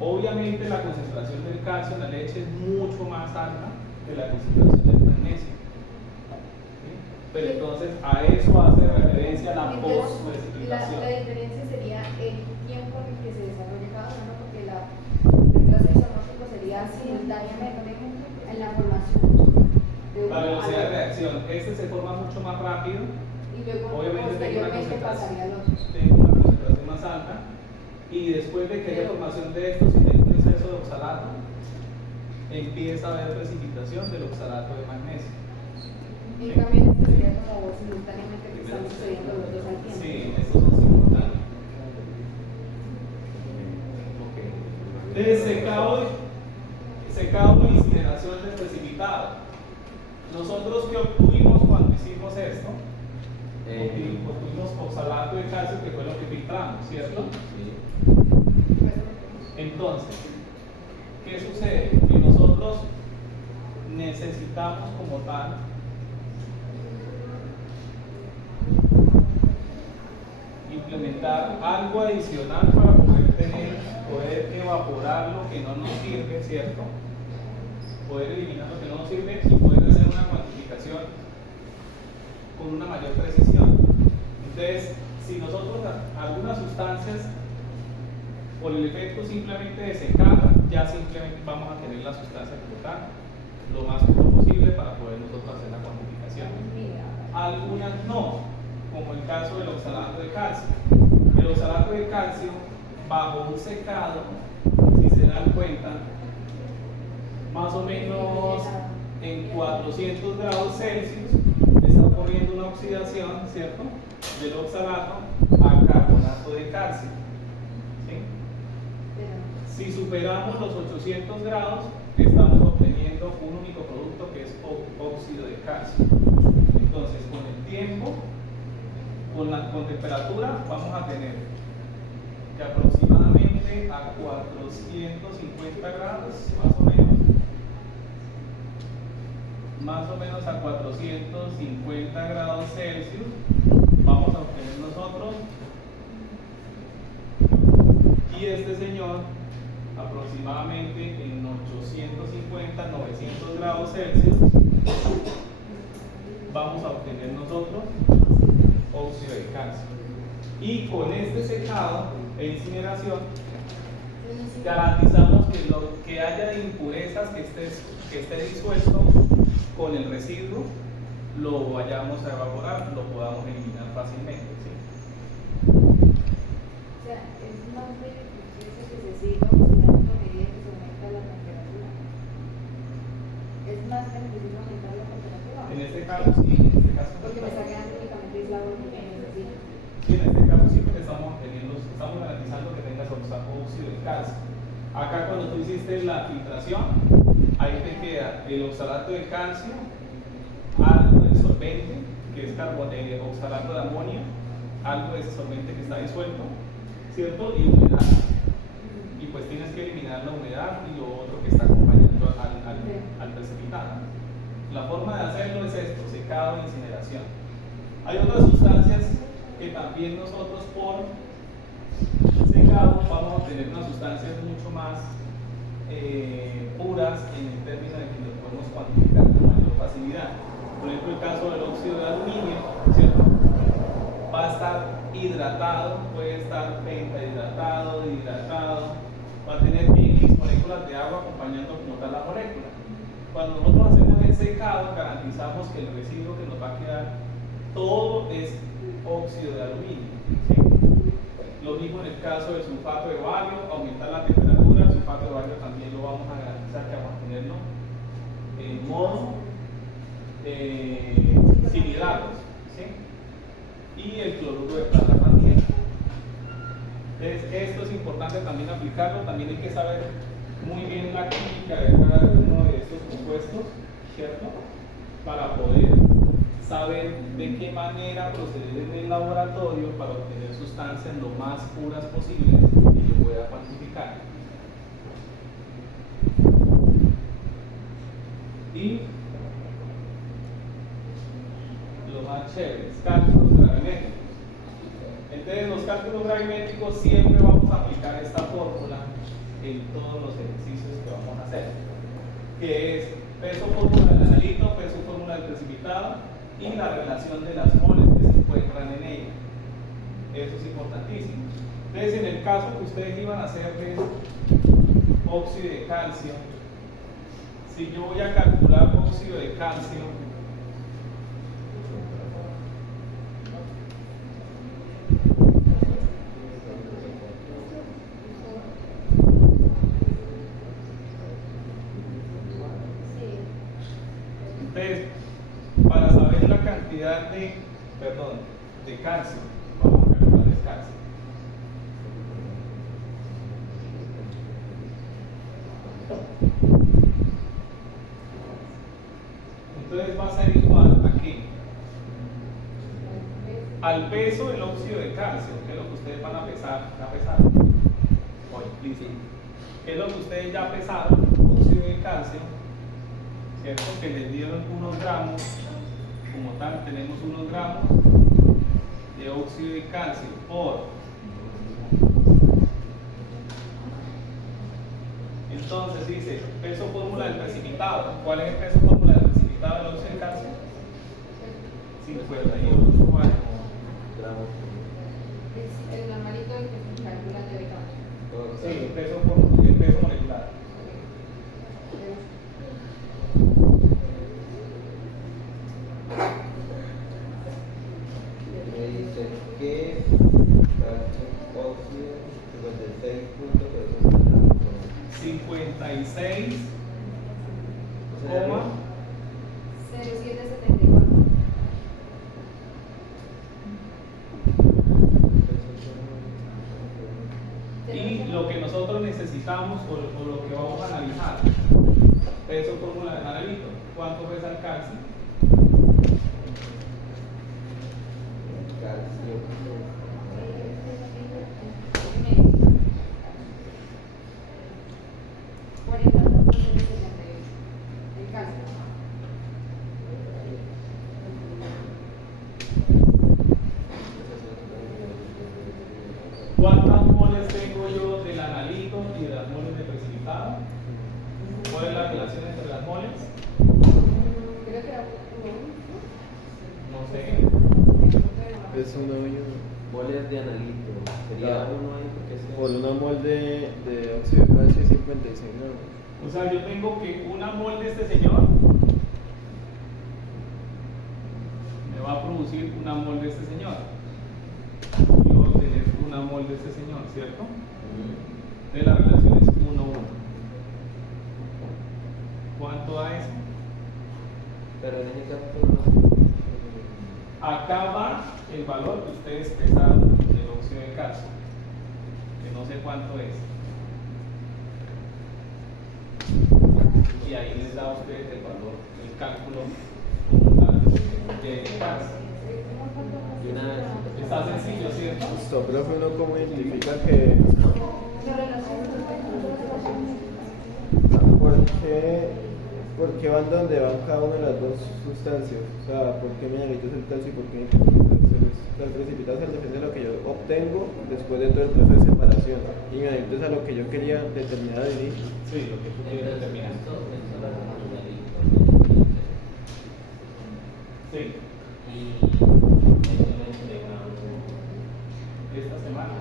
Obviamente la concentración del calcio en la leche es mucho más alta que la concentración del magnesio. ¿Sí? Pero entonces a eso hace referencia la post-precipitación. La diferencia sería el tiempo en el que se desarrolla cada uno, porque la clase isomórfico sería simultáneamente en la formación de La velocidad de reacción, este se forma mucho más rápido. y luego Obviamente tengo una posteriormente pasaría al otro. concentración más alta, y después de que haya formación de esto, si tengo un exceso de oxalato, empieza a haber precipitación del oxalato de magnesio. En cambio, esto sería como simultáneamente que están sucediendo los dos al tiempo. Sí, estos son simultáneos. Entonces, secado e incineración del precipitado. Nosotros, ¿qué obtuvimos cuando hicimos esto? Obtuvimos oxalato de calcio, que fue lo que filtramos, ¿cierto? Entonces, ¿qué sucede? Que nosotros necesitamos como tal implementar algo adicional para poder evaporar lo que no nos sirve, ¿cierto? Poder eliminar lo que no nos sirve y poder hacer una cuantificación con una mayor precisión. Entonces, si nosotros algunas sustancias, por el efecto simplemente de secar, ya simplemente vamos a tener la sustancia como tal lo más puro posible para poder nosotros hacer la cuantificación. Algunas no, como el caso del oxalato de calcio. El oxalato de calcio, bajo un secado, si se dan cuenta, más o menos en 400 grados Celsius está ocurriendo una oxidación, ¿cierto?, del oxalato a carbonato de calcio. ¿Sí? Si superamos los 800 grados, estamos obteniendo un único producto que es óxido de calcio. Entonces, con el tiempo, con temperatura, vamos a tener que aproximadamente a 450 grados, más o menos a 450 grados Celsius, vamos a obtener nosotros, y este señor aproximadamente en 850, 900 grados Celsius, vamos a obtener nosotros óxido de calcio. Y con este secado e incineración garantizamos que lo que haya de impurezas que esté disuelto con el residuo lo vayamos a evaporar, lo podamos eliminar fácilmente, ¿sí? O sea, es más beneficioso que se siga oxidando a medida que se aumenta la temperatura. Es más beneficioso aumentar la temperatura. En este caso sí, en este caso Porque me está quedando únicamente aislado lo que necesito. sí, en este caso sí, porque estamos garantizando que tengas óxido de calcio. Acá cuando tú hiciste la filtración, ahí te queda el oxalato de calcio, algo de solvente, que es oxalato de amonio, algo de ese solvente que está disuelto, ¿cierto? Y humedad. Y pues tienes que eliminar la humedad y lo otro que está acompañando al precipitado. La forma de hacerlo es esto, secado e incineración. Hay otras sustancias que también nosotros por secado vamos a obtener unas sustancias mucho más puras en el término de que lo podemos cuantificar con mayor facilidad. Por ejemplo, el caso del óxido de aluminio, ¿cierto? Va a estar hidratado, puede estar pentahidratado, dihidratado, va a tener X moléculas de agua acompañando como tal la molécula. Cuando nosotros hacemos el secado, garantizamos que el residuo que nos va a quedar todo es óxido de aluminio, ¿sí? Lo mismo en el caso del sulfato de bario, aumentar la temperatura, el sulfato de bario también lo vamos a garantizar que vamos a tenerlo en modo sin hidratos, ¿sí? Y el cloruro de plata también. Entonces, esto es importante también aplicarlo, también hay que saber muy bien la química de cada uno de estos compuestos, ¿cierto? Para poder saber de qué manera proceder en el laboratorio para obtener sustancias lo más puras posibles que yo pueda cuantificar. Y lo más chévere, cálculos gravimétricos. Entonces, los cálculos gravimétricos siempre vamos a aplicar esta fórmula en todos los ejercicios que vamos a hacer, que es peso fórmula del analito, peso fórmula del precipitado y la relación de las moles que se encuentran en ella. Eso es importantísimo. Entonces, en el caso que ustedes iban a hacer de óxido de calcio, si yo voy a calcular óxido de calcio, entonces, para saber la cantidad de calcio, vamos a calcular el calcio. Entonces va a ser igual a ¿qué? Al peso del óxido de calcio, que es lo que ustedes van a pesar. Hoy, listo. ¿Qué es lo que ustedes ya pesaron? Óxido de calcio, ¿cierto? Que les dieron unos gramos, como tal, tenemos unos gramos de óxido de calcio por. Entonces dice, peso fórmula del precipitado. ¿Cuál es el peso fórmula del precipitado del óxido de calcio? 58 gramos. Es el normalito que se calcula teóricamente. Sí, el peso molecular. Me dice que óxido 56 coma 0774. y lo que nosotros necesitamos o lo que vamos a analizar, peso fórmula del analito, ¿cuánto pesa el calcio? calcio. El calcio. ¿Cuántas moles tengo yo del analito y de las moles de precipitado? ¿Cuál es la relación entre las moles? Creo que era No sé. Es uno y uno. Moles de analito. Sería Claro. uno ahí porque sea. Por una mol de óxido de calcio y 56 gramos. O sea, yo tengo que una mol de este señor me va a producir una mol de este señor. Y voy a obtener una mol de este señor, ¿cierto? Entonces la relación es 1 a 1. ¿Cuánto da eso? Pero en ese caso Acá va el valor que ustedes pesaron del óxido de calcio, que no sé cuánto es. Y ahí les da a ustedes el valor, el cálculo de calcio. y una Está sencillo, ¿cierto? Listo, profe, ¿uno cómo identifica que por qué van donde van cada una de las dos sustancias? O sea, ¿por qué mi analito es el calcio y por qué el precipitado es el depende de lo que yo obtengo después de todo el proceso de separación? Y mi analito es a lo que yo quería determinar al inicio. Sí, lo que tú quieres determinar. Sí. Esta semana.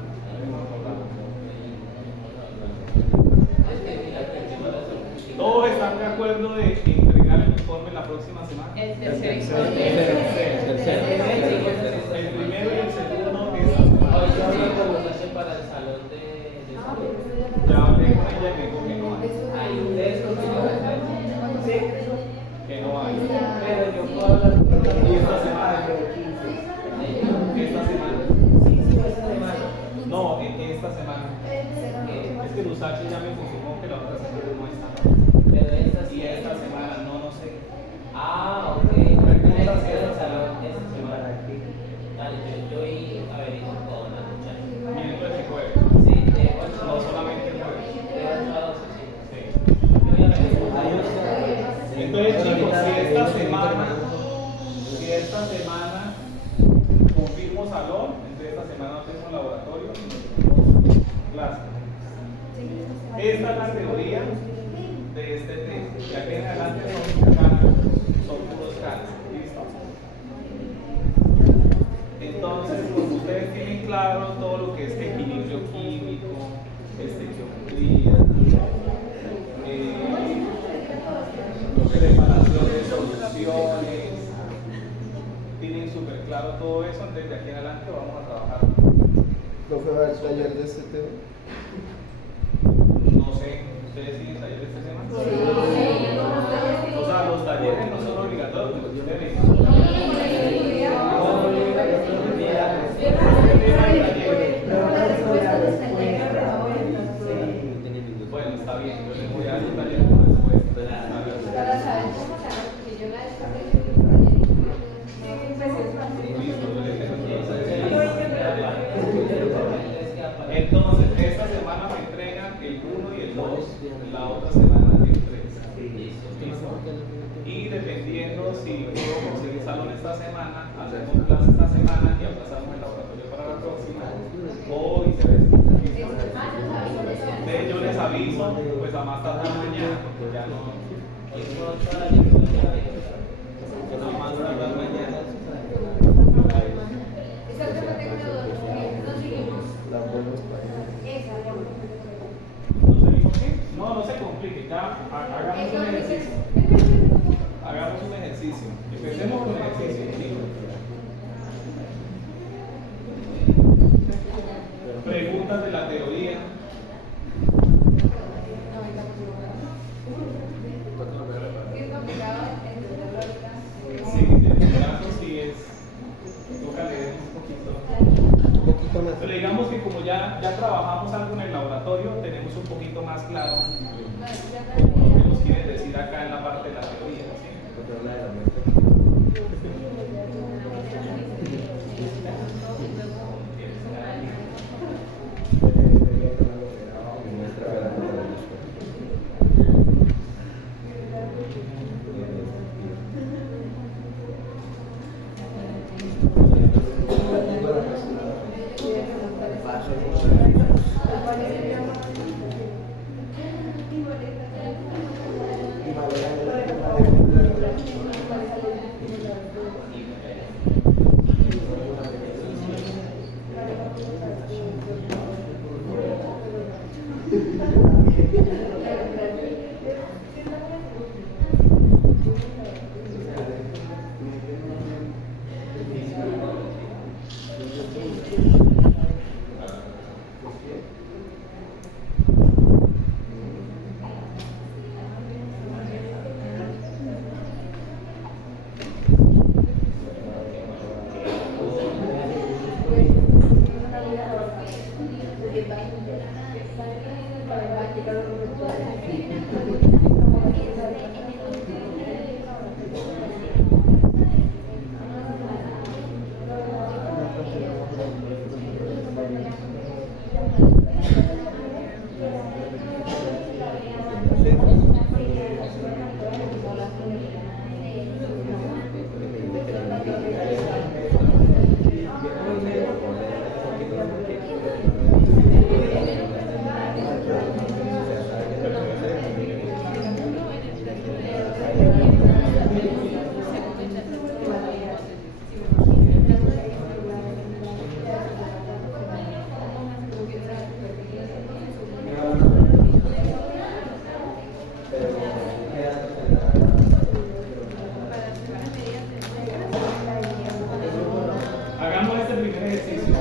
¿Todos están de acuerdo de entregar el informe la próxima semana? El tercer El primero y el segundo de esta semana. Para el salón de Ya hablé con ella y me dijo que no hay. Que no hay. pero yo puedo hablar con Y esta semana. Esta semana. No, esta Musashi ya me confirmó que la otra semana no está. Pero esta Y sí. esta semana no sé. Ah, ok. Pertenece al salón esta semana. Dale, yo voy a ver eso con la muchacha. Miércoles y jueves. Sí, de 8 No solamente el jueves. de 8 a 12, sí. Sí. Yo voy a ver eso. Entonces, chicos, si esta semana confirmo salón, entonces esta semana no tenemos laboratorio y no tenemos clase. Esta es la teoría de este tema. De aquí en adelante son puros cáncer. ¿Listo? Entonces, como ustedes tienen claro todo lo que es equilibrio químico, estequiometría, preparación de soluciones, tienen súper claro todo eso, entonces de aquí en adelante vamos a trabajar. ¿Profe va al taller de este tema? No sé, ¿ustedes tienen taller de este tema? O sea, los talleres no son obligatorios, pero ustedes. Bueno, está bien, yo les voy a dar un taller después. Para saber cómo se hace, porque yo la descargué y yo por ayer Listo, yo les dejo entonces, esta semana me entregan el 1 y el 2, la otra semana el 3. ¿Listo? Y dependiendo si puedo conseguir salón esta semana, hacemos clase esta semana y aplazamos el laboratorio para la próxima, o viceversa. ¿Listo? Entonces yo les aviso, pues a más tardar mañana, porque ya no. A más tardar mañana. Esa otra tengo no seguimos. La buenos páginas. Esa, ¿No seguimos qué? No se complique, ya hagamos un ejercicio. Hagamos un ejercicio. Empecemos con el ejercicio. ¿Sí? Preguntas de la teoría. Es complicado entenderlo ahorita. Sí, en el caso sí es. Toca leer un Un poquito más. Pero digamos que como ya trabajamos algo en el laboratorio, tenemos un poquito más claro lo que nos quieren decir acá en la parte de la teoría. ¿Sí? Porque habla de la muerte. Muestra la Hagamos este primer ejercicio.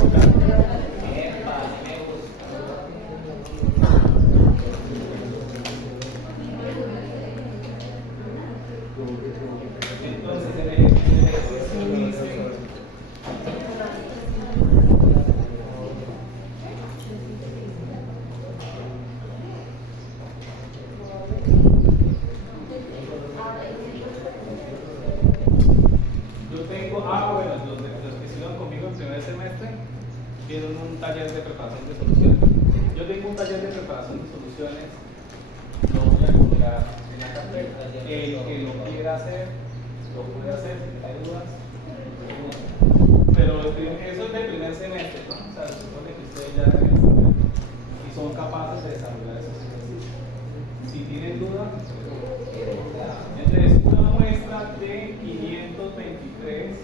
Entonces, el ejercicio dice. semestre tienen un taller de preparación de soluciones. Yo tengo un taller de preparación de soluciones, lo voy a colocar en la carpeta. El que lo quiera hacer, lo puede hacer, si hay dudas. Pero eso es de primer semestre, ¿no? O sea, se supone que ustedes ya deben saber y son capaces de desarrollar esos ejercicios. Si tienen dudas, entonces una muestra de 523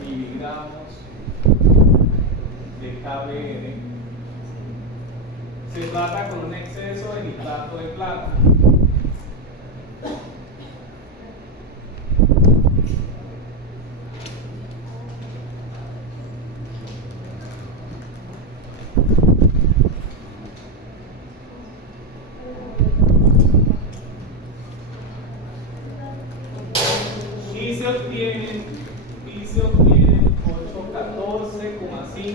miligramos de KBN se trata con un exceso de nitrato de plata. Y se obtienen 814,5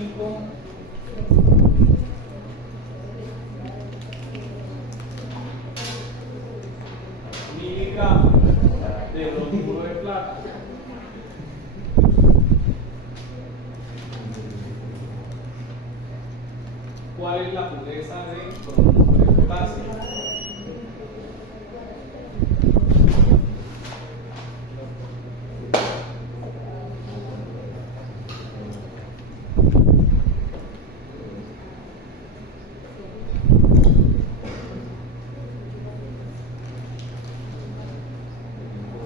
miligramos de bromuro de plata. ¿Cuál es la pureza de bromuro de potasio?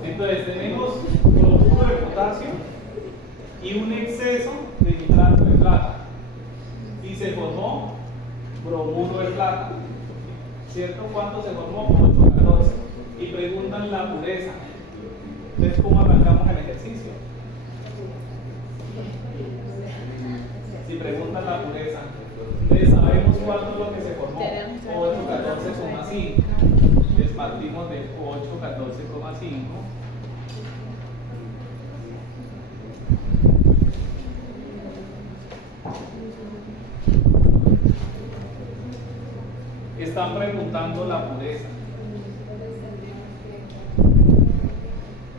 Entonces tenemos bromuro de potasio y un exceso de nitrato de plata. Y se formó bromuro de plata. ¿Cierto? ¿Cuánto se formó? 814. Y preguntan la pureza. Entonces, ¿cómo arrancamos el ejercicio? Si preguntan la pureza, entonces sabemos cuánto es lo que se formó. 814,5. Les partimos de 814,5. Están preguntando la pureza.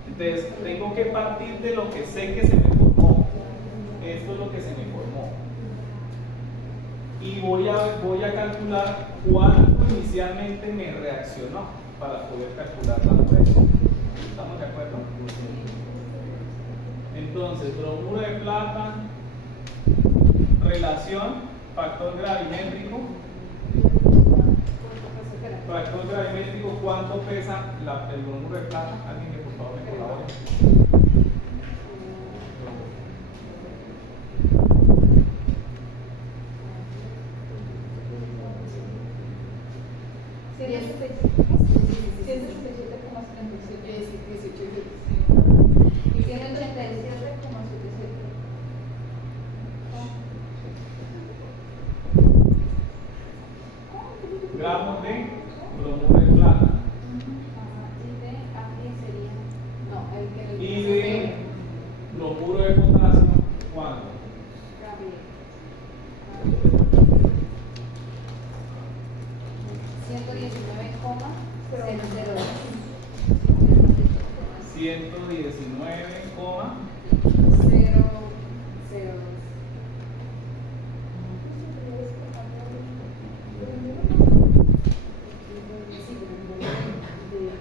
Entonces, tengo que partir de lo que sé que se me formó. Esto es lo que se me formó. Y voy a calcular cuánto inicialmente me reaccionó para poder calcular la pureza. ¿Estamos de acuerdo? Entonces, bromuro de plata, relación, factor gravimétrico. Factor gravimétrico, ¿cuánto pesa el bromuro de plata? Alguien que por favor me colabore. Gramos de bromuro de plata. Y de bromuro de potasio, ¿cuánto? 119,002.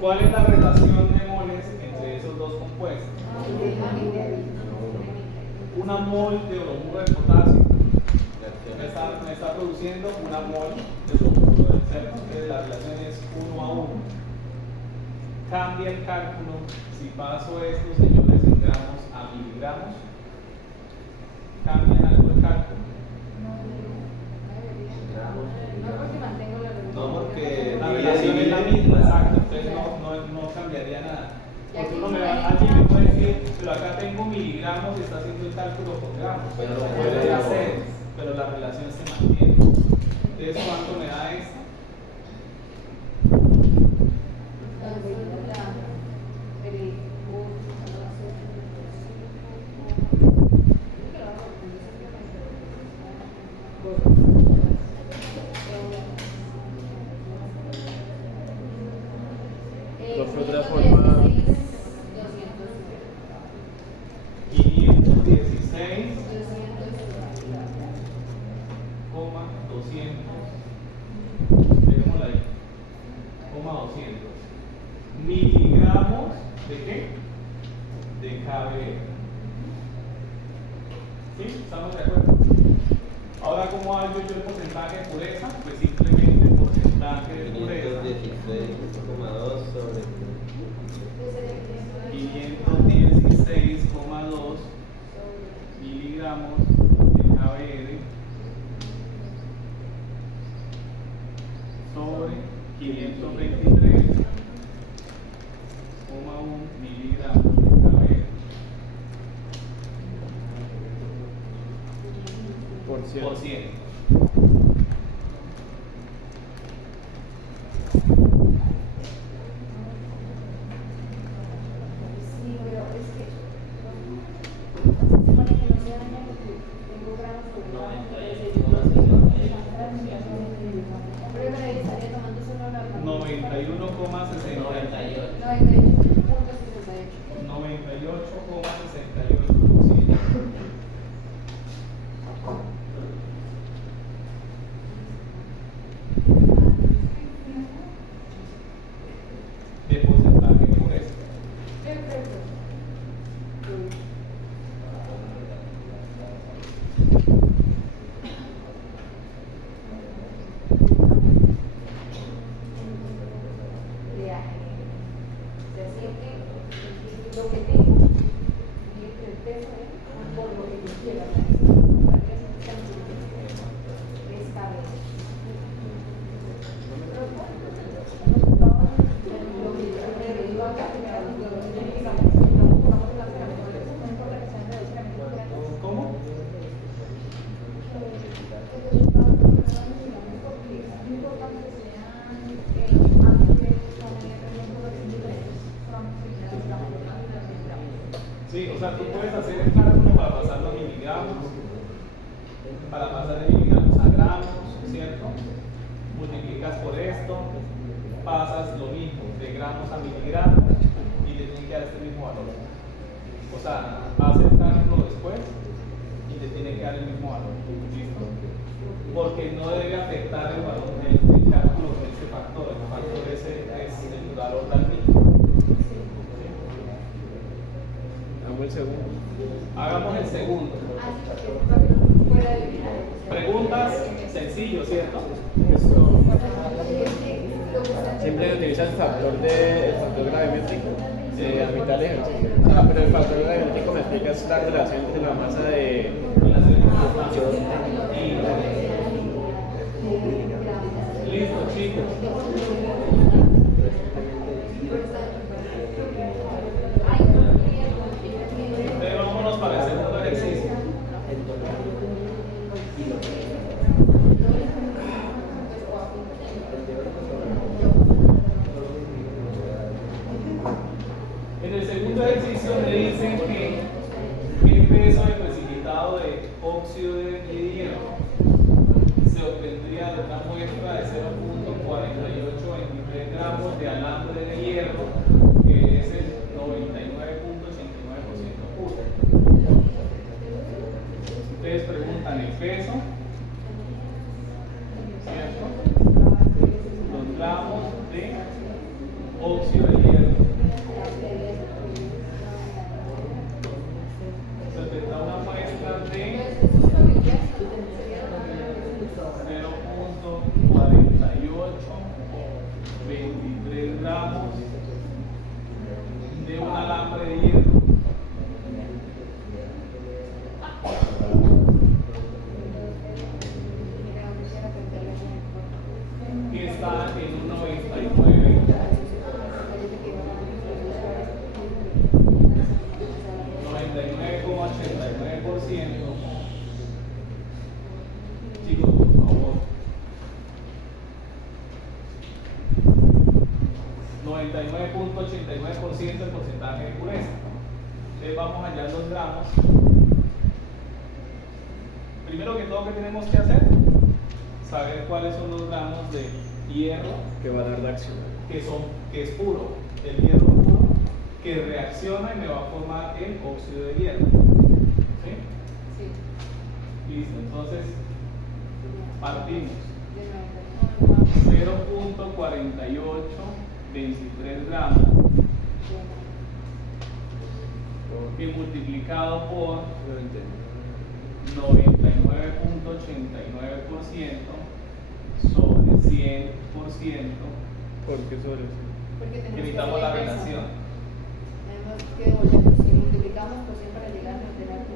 ¿Cuál es la relación de moles entre esos dos compuestos? Una mol de bromuro de potasio me está produciendo una mol de bromuro de cerco. La relación es 1 a 1. Cambia el cálculo si paso estos señores en gramos a miligramos. ¿Cambian algo el cálculo? No, porque La relación es la misma, exacto, entonces no cambiaría nada. Porque alguien me puede decir, pero acá tengo miligramos y está haciendo el cálculo por gramos, pero lo puede hacer, pero la relación se mantiene. Entonces, ¿cuánto me da esto? 523,1 miligramos de KB Por por 100. 100. Sí, pero es que se supone que no se daña porque tengo gramos por gramo, pero me estaría tomando solo la 91,68. 98.68. De porcentaje de pureza. Se siente lo que tengo, el peso por lo que yo quiera. Esta vez. ¿Cómo? Sí, o sea, tú puedes hacer el cálculo para pasarlo a miligramos, para pasar de miligramos a gramos, ¿cierto? Multiplicas por esto, pasas lo mismo, de gramos a miligramos, y te tiene que dar este mismo valor. O sea, haces el cálculo después y te tiene que dar el mismo valor. ¿Listo? Porque no debe afectar el valor del cálculo con este factor. El factor ese es el valor del mismo. Hagamos el segundo. Hagamos el segundo. Preguntas sencillo, ¿cierto? Siempre utiliza el factor gravimétrico a mitad del ejercicio. Pero el factor gravimétrico me explica es la relación entre la masa de función y listo, chicos. Entonces vámonos para el segundo ejercicio. En el segundo ejercicio me dicen que el peso del precipitado de óxido de hierro se obtendría de una muestra de 0.4823 gramos de alambre de hierro, que es el 99.89% puro. Ustedes preguntan el peso, ¿cierto? Los gramos de óxido de hierro. Se obtendrá una muestra de 0.4823 gramos de un alambre de hierro. Que está en un 99,89%. Chicos, por favor. 99.89% el porcentaje de pureza. Entonces vamos allá en los gramos. Primero que todo, ¿qué tenemos que hacer? Saber cuáles son los gramos de hierro que va a dar reacción. que es puro, el hierro puro, que reacciona y me va a formar el óxido de hierro. ¿Sí? Sí. Listo, entonces partimos. 0.4823 gramos que multiplicado por 99.89% sobre 100%. ¿Por qué sobre eso? Porque Que tenemos necesitamos la relación. Tenemos que devolverlo. Si multiplicamos por 100 para llegar a mantener eso.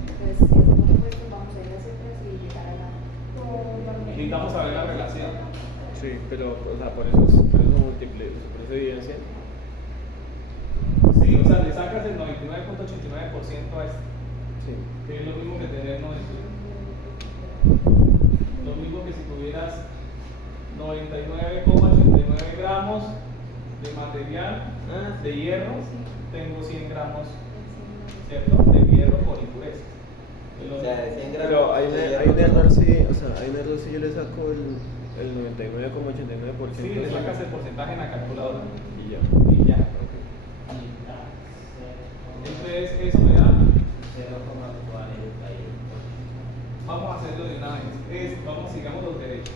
Entonces, si hacemos esto, vamos a ir a hacia atrás y llegar a la. Necesitamos saber la relación. Sí, pero o sea, por eso múltiple, por eso evidencia. Sí, o sea, le sacas el 99.89% a este. Sí. Que es lo mismo que tener 90. Lo mismo que si tuvieras 99,89 gramos de material de hierro, tengo 100 gramos, ¿cierto? De hierro por impurezas. O sea, de 100 gramos. Pero hay un error sí, o sea, hay un error si yo le saco el 99,89%. Sí, le sacas el porcentaje en la calculadora. Y ya. Y ya. Entonces, eso me da. 0,48. Vamos a hacerlo de una vez. Sigamos los derechos.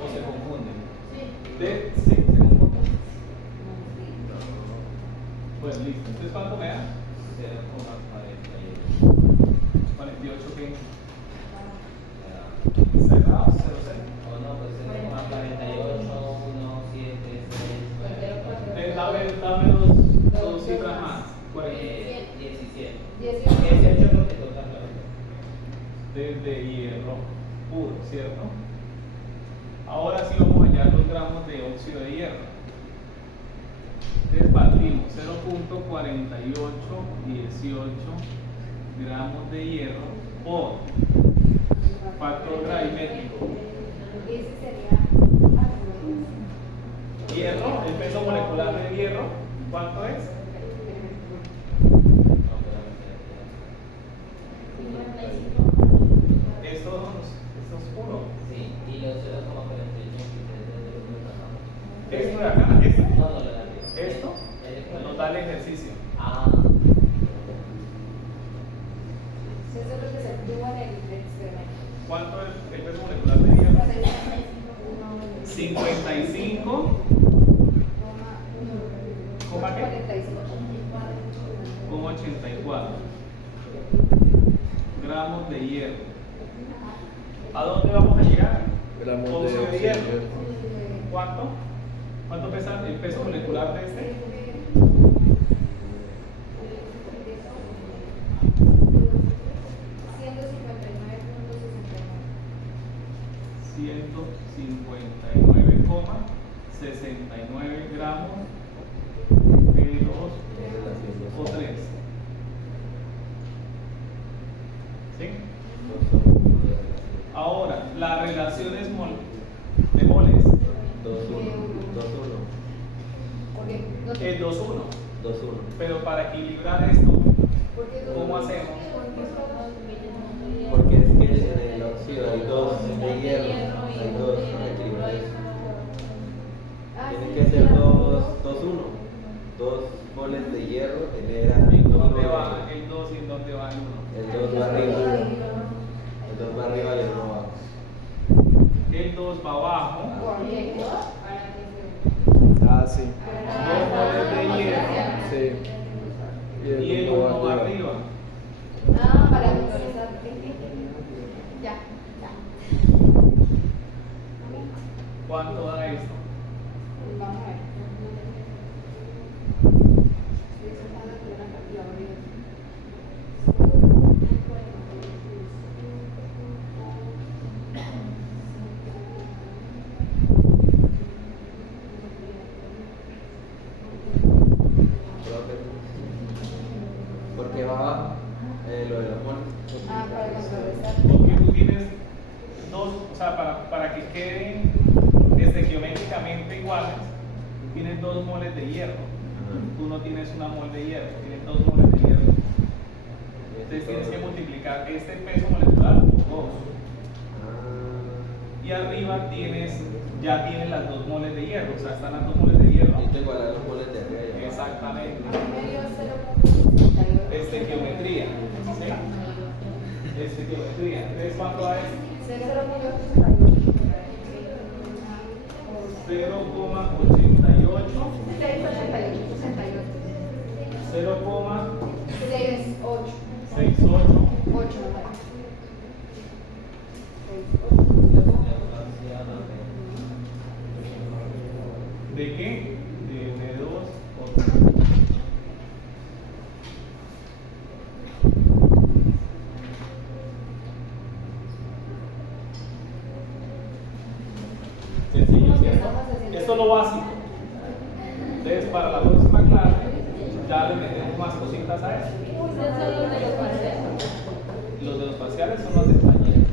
O se confunden. Sí, se confunden. Pues listo. Entonces, ¿cuánto me da? 48 ¿qué? Cerrado, 0,6. O no, pues 0,48, 1, 7, 6. Dame dos cifras más. 17. 18. 18 porque toca la De hierro puro, ¿cierto? Ahora sí vamos a hallar los gramos de óxido de hierro. Entonces batimos 0.4818 gramos de hierro por factor gravimétrico. Ese sería. Hierro, el peso molecular del hierro, ¿cuánto es? Esto es puro. Sí, y los 0,48 Esto de acá, esto. No, no, lo de arriba. Esto nos da el ejercicio. Ah, Eso es lo que se obtuvo en el experimento. ¿Cuánto es el peso molecular del hierro? 55. ¿Coma qué? 84 gramos de hierro. ¿A dónde vamos a llegar? Gramos Óxido de de hierro. hierro. ¿Cuánto? ¿Cuánto pesa el peso molecular de este? 159,69 gramos de 2 o 3. ¿Sí? Ahora, las relaciones de moles. 2-1. El 2-1. 2-1. Pero para equilibrar esto, ¿cómo hacemos? Porque es que en el óxido hay 2 de hierro, hay 2 para equilibrar eso. Tiene que ser 2-1. 2 moles de hierro generan. ¿En dónde va el 2 y en dónde va el 1? El 2 va arriba. El 2 va arriba y el 1 va abajo. El 2 va abajo. Ah, sí. 2 moles de hierro. Sí. Y el 1 va arriba. Ah, para visualizar. Ya, ya. ¿Cuánto da esto? Vamos a ver. Estoy sacando aquí una calculadora. ¿Por qué va abajo? Lo de los moles. Ah, para contrarrestar. Porque tú tienes dos, o sea, para que queden estequiométricamente iguales, tú tienes 2 moles de hierro. Tú no tienes una mol de hierro, tienes 2 moles de hierro. Entonces tienes que multiplicar este peso molecular por 2. Y arriba ya tienes las 2 moles de hierro, o sea, están las 2 moles de hierro. Y te igualar los moles de arriba y abajo. Exactamente. Medio 0.68. Estequiometría. ¿Sí? Estequiometría. Entonces, ¿cuánto da esto? 0.68. 0,88. 0,68. 68. ¿De qué? De 2 o 3. ¿cierto? Esto es lo básico. Entonces, para la próxima clase, ya le metemos más cositas a eso. Ustedes son los de los parciales. Los de los parciales son los del taller.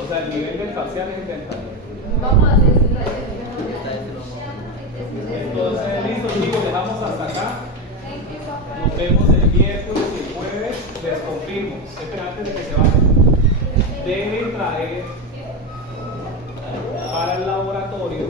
O sea, el nivel del parcial es el del taller. Vamos a hacer eso. Entonces, listo, chicos, dejamos hasta acá. Thank you so much. Nos vemos el miércoles y el jueves. Les confirmo. Espera, antes de que se vayan. Deben traer para el laboratorio